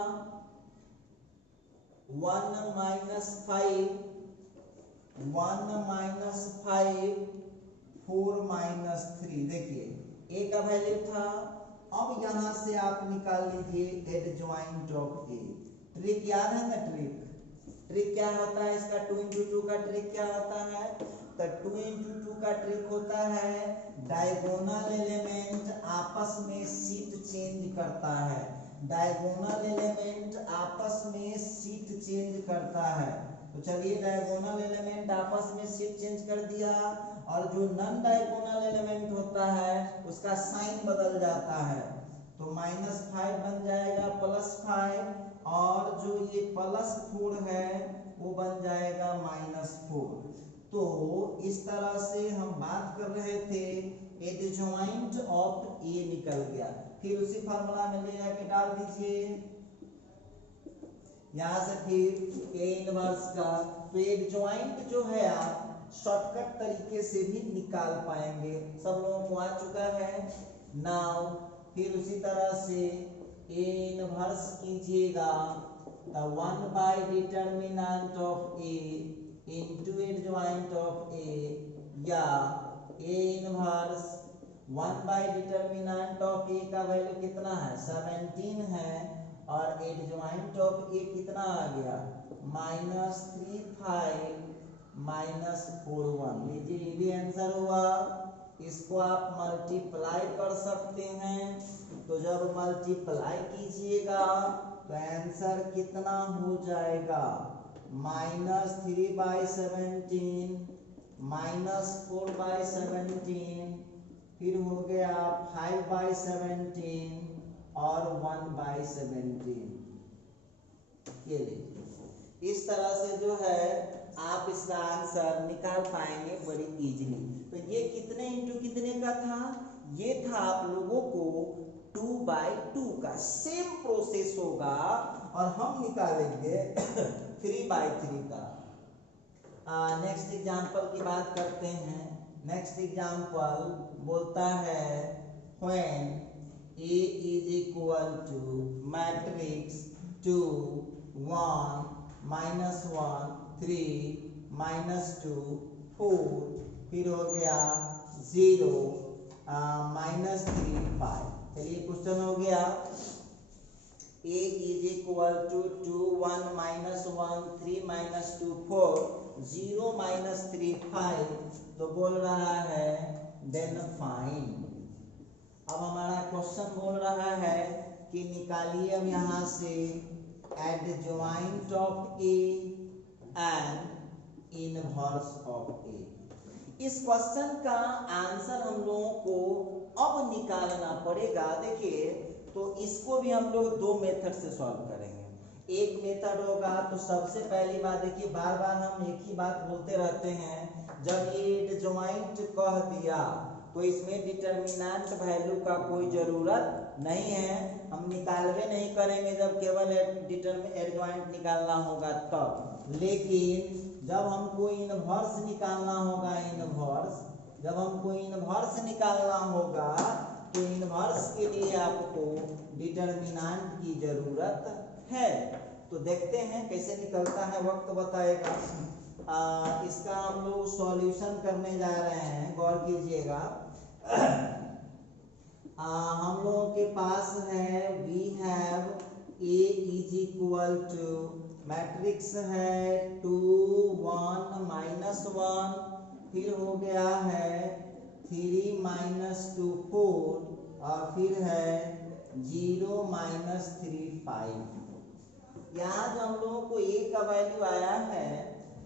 1 - 5 4 -3। देखिए ए का वैल्यू था। अब यहां से आप निकाल लीजिए एडजॉइंट ऑफ ए। ट्रिक याद है ना, ट्रिक क्या होता है इसका, 2 × 2 का ट्रिक क्या होता है, तो 2 × 2 का ट्रिक होता है डायगोनल एलिमेंट आपस में सीट चेंज करता है, डायगोनल एलिमेंट आपस में सीट चेंज करता है। तो चलिए डायगोनल एलिमेंट आपस में सीट चेंज कर दिया, और जो नॉन डायगोनल एलिमेंट होता है उसका साइन बदल जाता है, तो -5 बन जाएगा +5, और जो ये +4 है वो बन जाएगा -4। तो इस तरह से हम बात कर रहे थे, एडजॉइंट ऑफ ए निकल गया। फिर उसी फार्मूला में ले आके डाल दीजिए यहाँ से, फिर ए इनवर्स का। तो एडजॉइंट जो है आप शॉर्टकट तरीके से भी निकाल पाएंगे, सब लोगों को आ चुका है नाउ। फिर उसी तरह से ए इनवर्स कीजिएगा, तो 1 by determinant of A into adjoint of A, या A inverse 1 by determinant of A का वैल्यू कितना है 17 है, और एडजॉइंट ऑफ ए कितना आ गया -3 5 -4 1। लीजिए ये भी आंसर हुआ। इसको आप मल्टीप्लाई कर सकते हैं, तो जब मल्टीप्लाई कीजिएगा तो आंसर कितना हो जाएगा -3/17 -4/17, फिर हो गया 5/17 और 1/17। ये लीजिए, इस तरह से जो है आप इसका आंसर निकाल पाएंगे बड़ी इजीली। तो ये कितने इंटू कितने का था, ये था आप लोगों को 2/2 का। सेम प्रोसेस होगा और हम निकालेंगे 3/3 का। नेक्स्ट एग्जांपल की बात करते हैं। नेक्स्ट एग्जांपल बोलता है when A is equal to matrix 2 1 -1 3 -2 4, फिर हो गया 0 -3 5। चलिए क्वेश्चन हो गया। a is equal to 2 1 -1 3 -2 4 0 -3 5। तो बोल रहा है देन फाइंड। अब हमारा क्वेश्चन बोल रहा है कि निकालिए अब यहाँ से adjoint of A and inverse of A. इस क्वेश्चन का आंसर हम लोगों को अब निकालना पड़ेगा। देखिए तो इसको भी हम लोग दो मेथड से सॉल्व करेंगे। एक मेथड होगा तो सबसे पहली बात देखिए, बार बार हम एक ही बात बोलते रहते हैं, जब ये एडजॉइंट कह दिया तो इसमें डिटर्मिनेंट वैल्यू का कोई जरूरत नहीं है, हम निकालवे नहीं करेंगे जब केवल एडजॉइंट निकालना होगा तब। लेकिन जब हमको इनवर्स निकालना होगा, जब हमको इनवर्स निकालना होगा तो इनवर्स के लिए आपको डिटर्मिनेंट की जरूरत है। तो देखते हैं कैसे निकलता है, वक्त बताएगा। इसका हम लोग सॉल्यूशन करने जा रहे हैं, गौर कीजिएगा। हम लोगों के पास है we have a is equal to matrix है 2 1 -1, फिर हो गया है 3 -2 4 और फिर है 0 -3 5। यहाँ जो हम लोगों को a का वैल्यू आया है,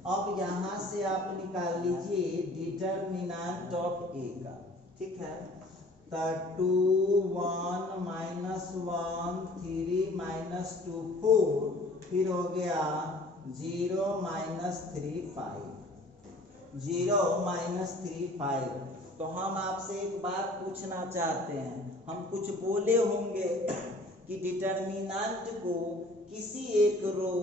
अब यहाँ से आप निकाल लीजिए डिटर्मिनेंट ऑफ a का, ठीक है। तो 2 1 -1 3 -2 4 फिर हो गया 0 -3 5, 0 -3 5। तो हम आपसे एक बात पूछना चाहते हैं, हम कुछ बोले होंगे कि डिटर्मिनेंट को किसी एक रो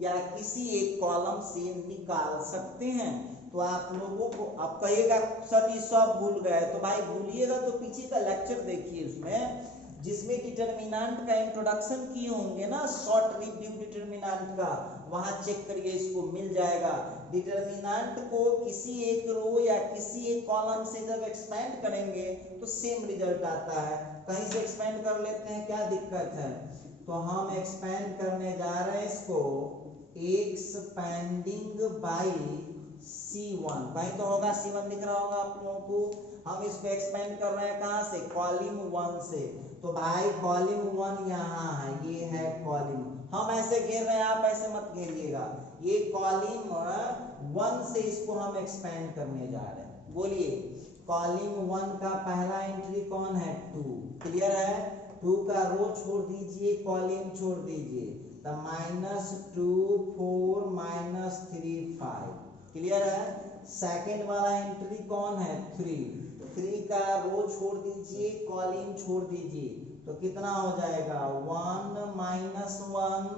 या किसी एक कॉलम से निकाल सकते हैं। तो आप लोगों को आप कहिएगा सर ये सब भूल गए, तो भाई भूलिएगा तो पीछे का लेक्चर देखिए, उसमें जिसमें डिटर्मिनेंट का इंट्रोडक्शन किए होंगे ना, शॉर्ट रिव्यू डिटर्मिनेंट का, वहां चेक करिए, इसको मिल जाएगा। डिटर्मिनेंट को किसी एक रो या किसी एक कॉलम से जब एक्सपेंड करेंगे तो सेम रिजल्ट आता है। कहीं से एक्सपेंड कर लेते हैं, क्या दिक्कत है। तो हम एक्सपेंड करने जा रहे हैं इसको एक्सपेंडिंग बाई C1, कहीं तो होगा C1 दिख रहा होगा आप लोगों को। हम इसको एक्सपेंड कर रहे हैं कहाँ से, कॉलम 1 से। तो भाई कॉलम 1 यहाँ है, ये है कॉलम, हम ऐसे घेर रहे हैं, आप ऐसे मत घेरिएगा। ये कॉलम 1 से इसको हम एक्सपेंड करने जा रहे हैं। बोलिए कॉलम 1 का पहला एंट्री कौन है, 2, क्लियर है। 2 का रो छोड़ दीजिए, कॉलम छोड़ दीजिए, तो -2 4 -3 5, क्लियर है। सेकंड वाला एंट्री कौन है, 3 का रो छोड़ दीजिए, कॉलम छोड़ दीजिए, तो कितना हो जाएगा 1 -1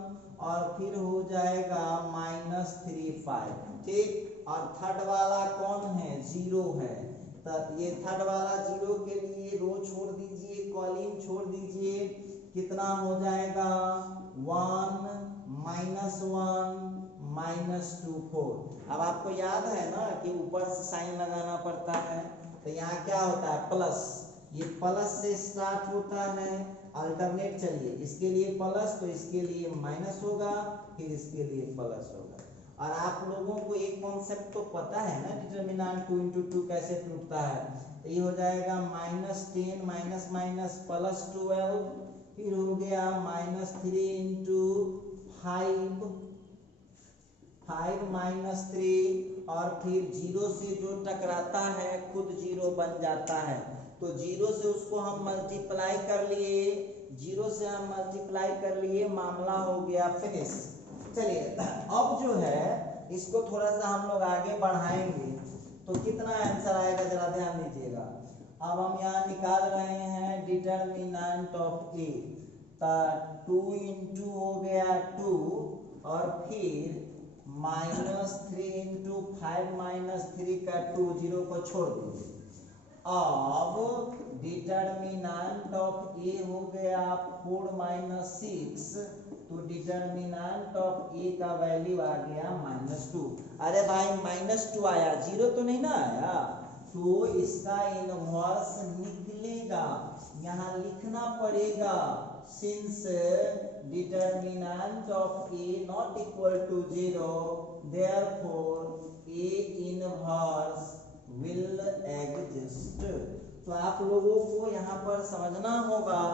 और फिर हो जाएगा -3 5, ठीक। और थर्ड वाला कौन है, 0 है, तो ये थर्ड वाला 0 के लिए रो छोड़ दीजिए, कॉलम छोड़ दीजिए, कितना हो जाएगा 1 -1 -2 4। अब आपको याद है ना कि ऊपर से साइन लगाना पड़ता है, तो यहाँ क्या होता है प्लस, ये प्लस से स्टार्ट होता है, अल्टरनेट चलिए, इसके लिए प्लस तो इसके लिए माइनस होगा, फिर इसके लिए प्लस होगा। और आप लोगों को एक कॉन्सेप्ट तो पता है ना, डिटर्मिनेंट 2 × 2 कैसे टूटता है। तो ये हो जाएगा -10 माइनस माइनस +12, फिर हो गया -3 × 5 -3, और फिर 0 से जो टकराता है खुद 0 बन जाता है, तो 0 से उसको हम मल्टीप्लाई कर लिए, 0 से हम मल्टीप्लाई कर लिए, मामला हो गया फिनिश। चलिए अब जो है इसको थोड़ा सा हम लोग आगे बढ़ाएंगे, तो कितना आंसर आएगा जरा ध्यान दीजिएगा। अब हम यहाँ निकाल रहे हैं डिटर्मिनेंट ऑफ ए, तो 2 × हो गया 2 और फिर -3 × 5 -3 का 2, 0 को छोड़ दीजिए। अब डिटर्मिनेंट ऑफ ए हो गया 4 - 6, तो डिटर्मिनेंट ऑफ ए का वैल्यू आ गया -2। अरे भाई -2 आया, 0 तो नहीं ना आया, तो इसका इनवर्स निकलेगा, यहाँ लिखना पड़ेगा since determinant of A not equal to 0 therefore A inverse will exist. तो आप लोगों को यहाँ पर समझना होगा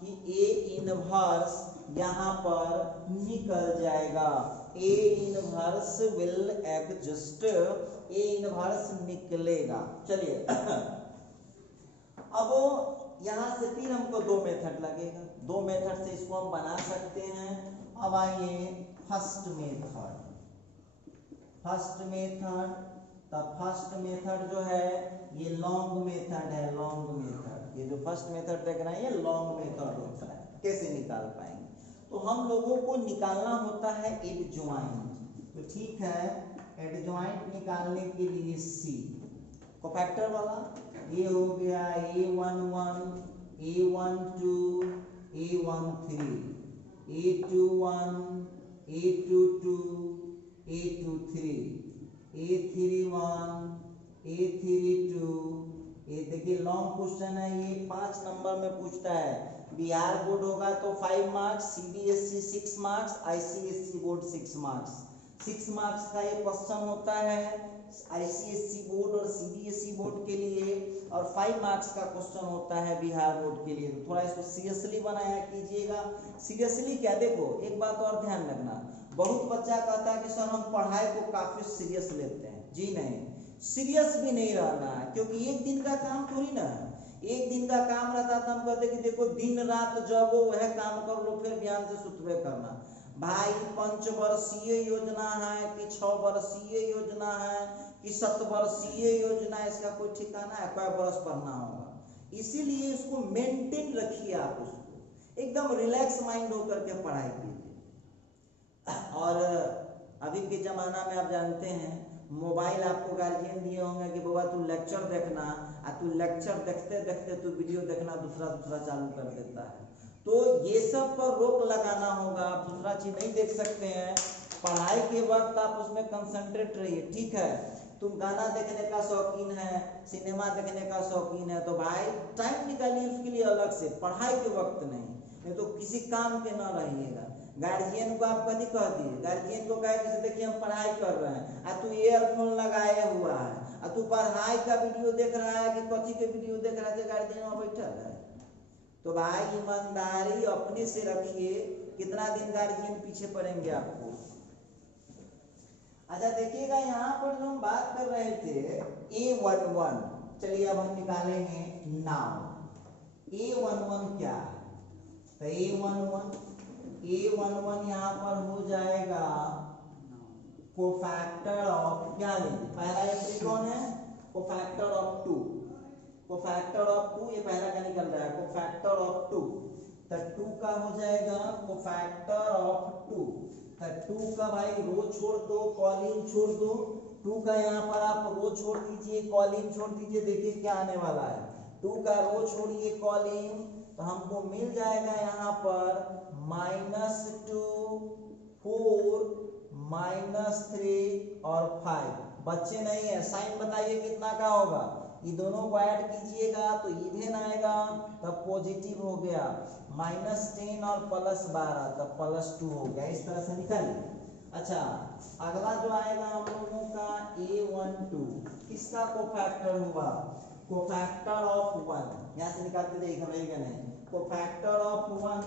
कि ए इनवर्स यहाँ पर निकल जाएगा, A inverse will exist, A inverse निकलेगा। चलिए अब यहाँ से फिर हमको दो मेथड लगेगा, दो मेथड से इसको हम बना सकते हैं। अब आइए फर्स्ट मेथड, तब फर्स्ट मेथड जो है ये लॉन्ग मेथड है, लॉन्ग मेथड, ये जो फर्स्ट मेथड देख रहे हैं ये लॉन्ग मेथड होता है। कैसे निकाल पाएंगे? तो हम लोगों को निकालना होता है एडजॉइंट। तो ठीक है, एडजॉइंट निकालने के लिए सी कोफैक्टर वाला ये हो गया A11, A12, A13, A21, A22, A23, A31, A32। ये देखिए लॉन्ग क्वेश्चन है, ये 5 नंबर में पूछता है। बिहार बोर्ड होगा तो 5 marks, CBSE 6 marks, ICSE board 6 marks. 6 marks का ये क्वेश्चन होता है ICSE बोर्ड और CBSE बोर्ड के लिए, और 5 मार्क्स का क्वेश्चन होता है बिहार बोर्ड के लिए। तो थोड़ा इसको सीरियसली बनाया कीजिएगा। सीरियसली क्या, देखो एक बात और ध्यान रखना, बहुत बच्चा कहता है कि सर हम पढ़ाई को काफी सीरियस लेते हैं। जी नहीं, सीरियस भी नहीं रहना है, क्योंकि एक दिन का काम थोड़ी ना है। एक दिन का काम रहता तो हम कहते कि देखो दिन रात जगो वह काम कर लो, फिर ध्यान से सुतवे करना। भाई 5 वर्षीय योजना है कि 6 वर्षीय योजना है कि 7 वर्षीय योजना है, इसका कोई ठिकाना है? कई वर्ष पढ़ना होगा। इसीलिए इसको मेंटेन रखिए, आप उसको एकदम रिलैक्स माइंड होकर के पढ़ाई कीजिए। और अभी के जमाना में आप जानते हैं मोबाइल आपको गार्जियन दिए होंगे कि बाबा तू लेक्चर देखना, और तू लेक्चर देखते देखते तू वीडियो देखना दूसरा चालू कर देता है। तो ये सब पर रोक लगाना होगा। आप दूसरा चीज नहीं देख सकते हैं, पढ़ाई के वक्त आप उसमें कंसंट्रेट रहिए। ठीक है, तुम गाना देखने का शौकीन है, सिनेमा देखने का शौकीन है, तो भाई टाइम निकालिए उसके लिए अलग से, पढ़ाई के वक्त नहीं तो किसी काम के ना रहिएगा। गार्जियन को आप कभी कह दिए, गार्जियन को कहे कि देखिए हम पढ़ाई कर रहे हैं, और तू ईयरफोन लगाए हुआ है, और तू पढ़ाई का वीडियो देख रहा है कि कथी के वीडियो देख रहा है, गार्जियन वहाँ बैठा है। तो भाई ईमानदारी अपने से रखिए, कितना दिन गार्जियन पीछे पड़ेंगे आपको। अच्छा देखिएगा यहाँ पर जो हम बात कर रहे थे A11, चलिए अब हम निकालेंगे नाउ A11 क्या है। तो A11 यहाँ पर हो जाएगा कोफैक्टर ऑफ, क्या लेंगे पहला एंट्री कौन है? कोफैक्टर ऑफ 2, कोफैक्टर ऑफ 2, ये पहला का निकल रहा है कोफैक्टर ऑफ 2। तो 2 का हो जाएगा कोफैक्टर ऑफ 2। तो 2 का भाई रो छोड़ दो, कॉलिन छोड़ दो। 2 का यहाँ पर आप रो छोड़ दीजिए, कॉलिन छोड़ दीजिए, देखिए क्या आने वाला है। 2 का रो छोड़िए, कॉलिन, तो हमको मिल जाएगा यहाँ पर -2, 4, -3 और 5। बच्चे नहीं है, साइन बताइए कितना का होगा। ये दोनों को ऐड कीजिएगा तो इवन आएगा, तब पॉजिटिव हो गया। -10 और +12 तब +2 हो गया। इस तरह से निकालिए। अच्छा अगला जो आएगा हम लोगों का A12, किसका कोफैक्टर हुआ? Cofactor of 1। यहाँ से निकालते जाइए, घबराइएगा नहीं। कोफैक्टर ऑफ 1,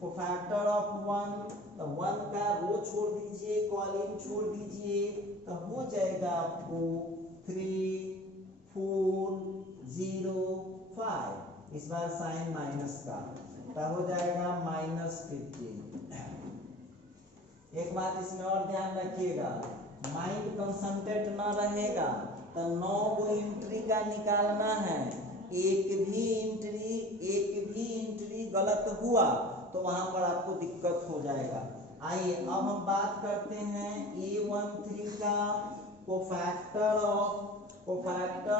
कोफैक्टर ऑफ 1, तो 1 का रो छोड़ दीजिए, कॉलिन छोड़ दीजिए, तो हो जाएगा आपको 3, 4, 0, 5। इस बार साइन माइनस का, तो हो जाएगा -15। एक बात इसमें और ध्यान रखिएगा, माइंड कंसंट्रेट ना रहेगा तो 9 को एंट्री का निकालना है। एक भी एंट्री गलत हुआ तो वहां पर आपको दिक्कत हो जाएगा। आइए अब हम बात करते हैं A13 का कोफैक्टर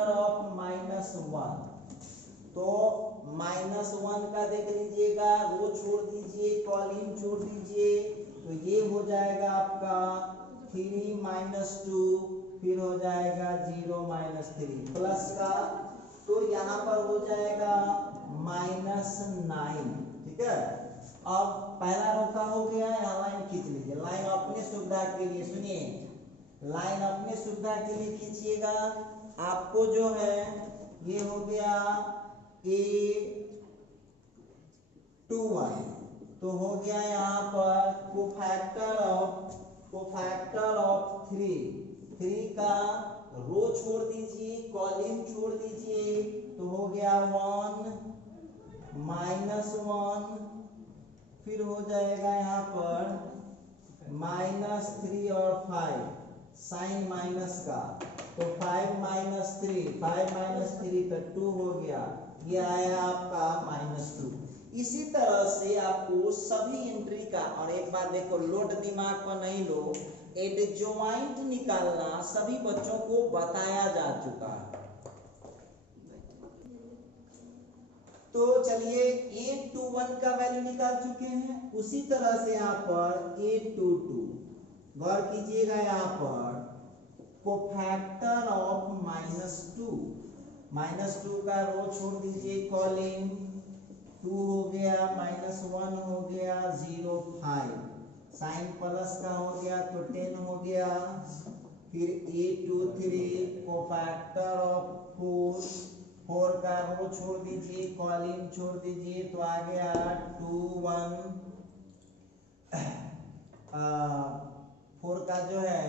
ऑफ -1। तो -1 का देख लीजिएगा, रो छोड़ दीजिए, कॉलिन छोड़ दीजिए, तो ये हो जाएगा आपका 3 - 2 फिर हो जाएगा 0 माइनस 3 प्लस का, तो यहाँ पर हो जाएगा -9। ठीक है, अब पहला रो का हो गया, यहाँ लाइन खींच लीजिए, लाइन अपनी सुविधा के लिए, सुनिए लाइन अपनी सुविधा के लिए खींचिएगा। आपको जो है ये हो गया A21, तो हो गया यहाँ पर कोफैक्टर ऑफ 3 का रो छोड़ दीजिए, कॉलम छोड़ दीजिए, तो हो गया 1 -1, फिर हो जाएगा यहाँ पर -3 और 5 साइन माइनस का, तो 5 - 3 तो 2 हो गया, ये आया आपका -2। इसी तरह से आपको सभी एंट्री का, और एक बात देखो, लोड दिमाग पर नहीं लो, एडजॉइंट निकालना सभी बच्चों को बताया जा चुका है। तो चलिए A21 का वैल्यू निकाल चुके हैं, उसी तरह से यहाँ पर A22 गौर कीजिएगा, यहाँ पर कोफैक्टर ऑफ -2 का रो छोड़ दीजिए, कॉलम 2 हो गया, -1 हो गया, 0 5 साइन प्लस का हो गया, तो 10 हो गया, फिर A23 कोफैक्टर ऑफ 4 का रो छोड़ दीजिए, कॉलम छोड़ दीजिए, तो आ गया 2 1 4 का जो है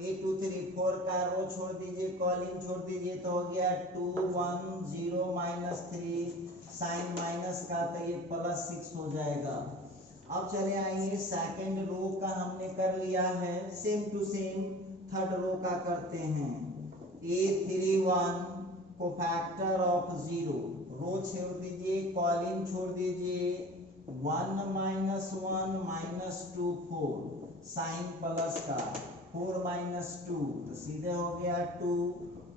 A23 4 का रो छोड़ दीजिए, कॉलम छोड़ दीजिए, तो हो गया 2 1 0 -3 साइन माइनस का, तो ये +6 हो जाएगा। अब चले आइए सेकंड रो का हमने कर लिया है, same to same third row का करते हैं। A31 कोफैक्टर ऑफ 0 रो छोड़ दीजिए, कॉलम छोड़ दीजिए, 1 -1 -2 4 साइन प्लस का, 4 - 2 तो सीधे हो गया 2।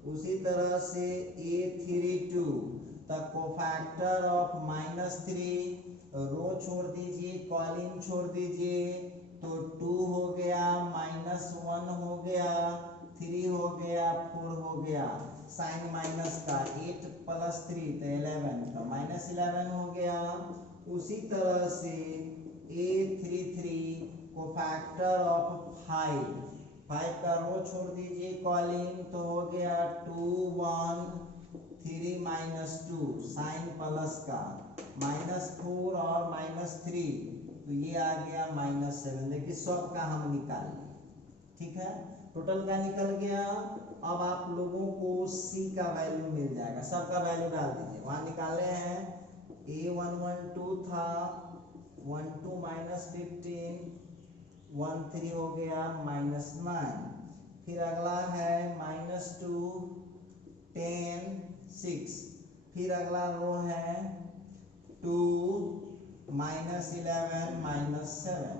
उसी तरह से A32 तक कोफैक्टर ऑफ -3 रो छोड़ दीजिए, कॉलम छोड़ दीजिए, तो 2 हो गया, -1 हो गया, 3 हो गया, 4 हो गया, साइन माइनस का, 8 + 3 तो 11 का, -11 हो गया। उसी तरह से A33 कोफैक्टर ऑफ 5 का रो छोड़ दीजिए, कॉलम, तो हो गया 2 1 3 -2 साइन प्लस का, -4 और -3 तो ये आ गया -7। देखिए सब का हम निकाल लिए, ठीक है, टोटल का निकल गया। अब आप लोगों को C का वैल्यू मिल जाएगा, सब का वैल्यू डाल दीजिए, वहां निकाले हैं। A112 था 12 -15 13 हो गया, -9, फिर अगला है -2 10 6, फिर अगला रो है 2 -11 -7।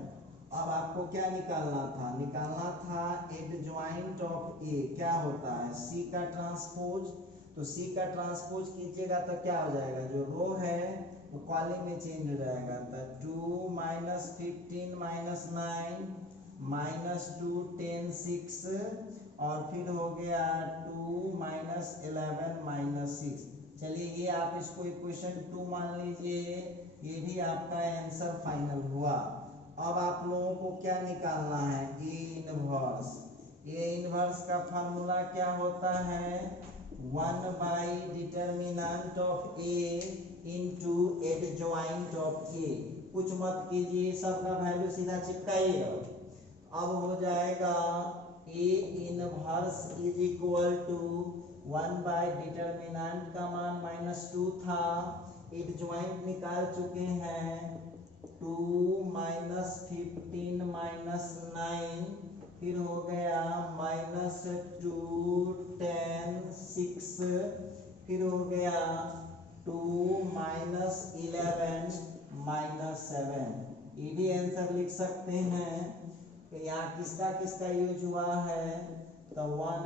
अब आपको क्या निकालना था? निकालना था एडजॉइंट ऑफ ए, क्या होता है C का ट्रांसपोज। तो C का ट्रांसपोज कीजिएगा तो क्या हो जाएगा, जो रो है वो कॉलम में चेंज हो जाएगा, तो 2 -15 -9 -2 10 6 और फिर हो गया 2 -11 -6। चलिए ये आप इसको इक्वेशन 2 मान लीजिए, ये भी आपका आंसर फाइनल हुआ। अब आप लोगों को क्या निकालना है, ए इनवर्स। ए इनवर्स का फार्मूला क्या होता है, 1/डिटर्मिनेंट of A into adjoint of A. कुछ मत कीजिए, सबका वैल्यू सीधा चिपकाइए। अब हो जाएगा A inverse is equal to 1/डिटर्मिनेंट का मान -2 था, एडजॉइंट निकाल चुके हैं 2 -15 -9, फिर हो गया -2 10 6, फिर हो गया 2 -11 -7। ये भी आंसर लिख सकते हैं कि यहाँ किसका किसका यूज हुआ है, तो 1 और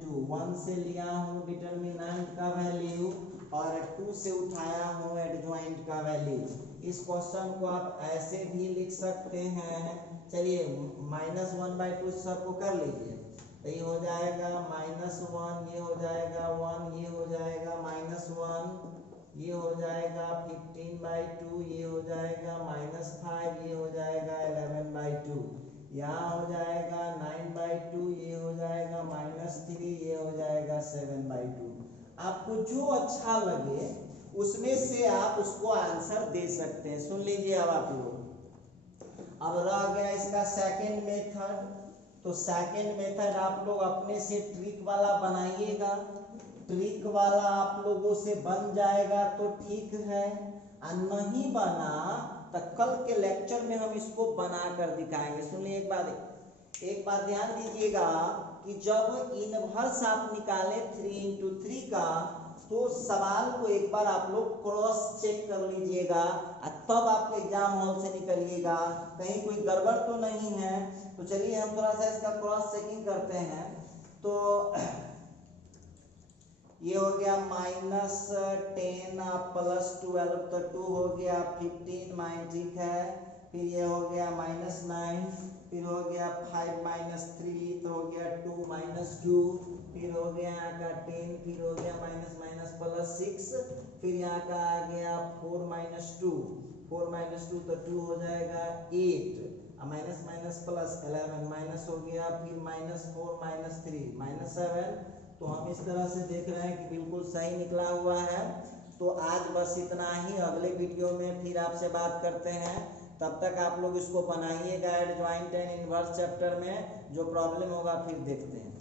2। 1 से लिया हूँ डिटर्मिनेंट का वैल्यू और 2 से उठाया हूँ एडजॉइंट का वैल्यू। इस क्वेश्चन को आप ऐसे भी लिख सकते हैं। चलिए -1/2 सबको कर लीजिए, तो ये हो जाएगा -1, ये हो जाएगा 1, ये हो जाएगा -1, ये हो जाएगा 15/2, ये हो जाएगा -5, ये हो जाएगा 11/2, यहाँ हो जाएगा 9/2, ये हो जाएगा -3, ये हो जाएगा 7/2। आपको जो अच्छा लगे उसमें से आप उसको आंसर दे सकते हैं। सुन लीजिए अब आप लोग, अब रह गया इसका सेकंड मेथड। तो सेकंड मेथड आप लोग अपने से ट्रिक वाला बनाइएगा, ट्रिक वाला आप लोगों से बन जाएगा तो ठीक है, और नहीं बना तो कल के लेक्चर में हम इसको बना कर दिखाएंगे। सुनिए एक बात ध्यान दीजिएगा कि जब इनवर्स आप निकाले 3 × 3 का, तो सवाल को एक बार आप लोग क्रॉस चेक कर लीजिएगा और तब आप एग्जाम हॉल से निकलिएगा, कहीं कोई गड़बड़ तो नहीं है। तो चलिए हम थोड़ा सा इसका क्रॉस चेकिंग करते हैं। तो ये हो गया -10 +12, तो 2 हो गया 15, ठीक है। फिर ये हो गया -9, फिर हो गया 5 - 3, तो हो गया 2 - 2, फिर हो गया यहाँ का 10, फिर हो गया -6, फिर यहाँ का आ गया 4 - 2, 4 - 2 तो 2 हो जाएगा 8, माइनस प्लस 11, माइनस हो गया, फिर -4 - 3 -7। तो हम इस तरह से देख रहे हैं कि बिल्कुल सही निकला हुआ है। तो आज बस इतना ही, अगले वीडियो में फिर आपसे बात करते हैं। तब तक आप लोग इसको बनाइएगा एडजॉइंट एंड इनवर्स चैप्टर में, जो प्रॉब्लम होगा फिर देखते हैं।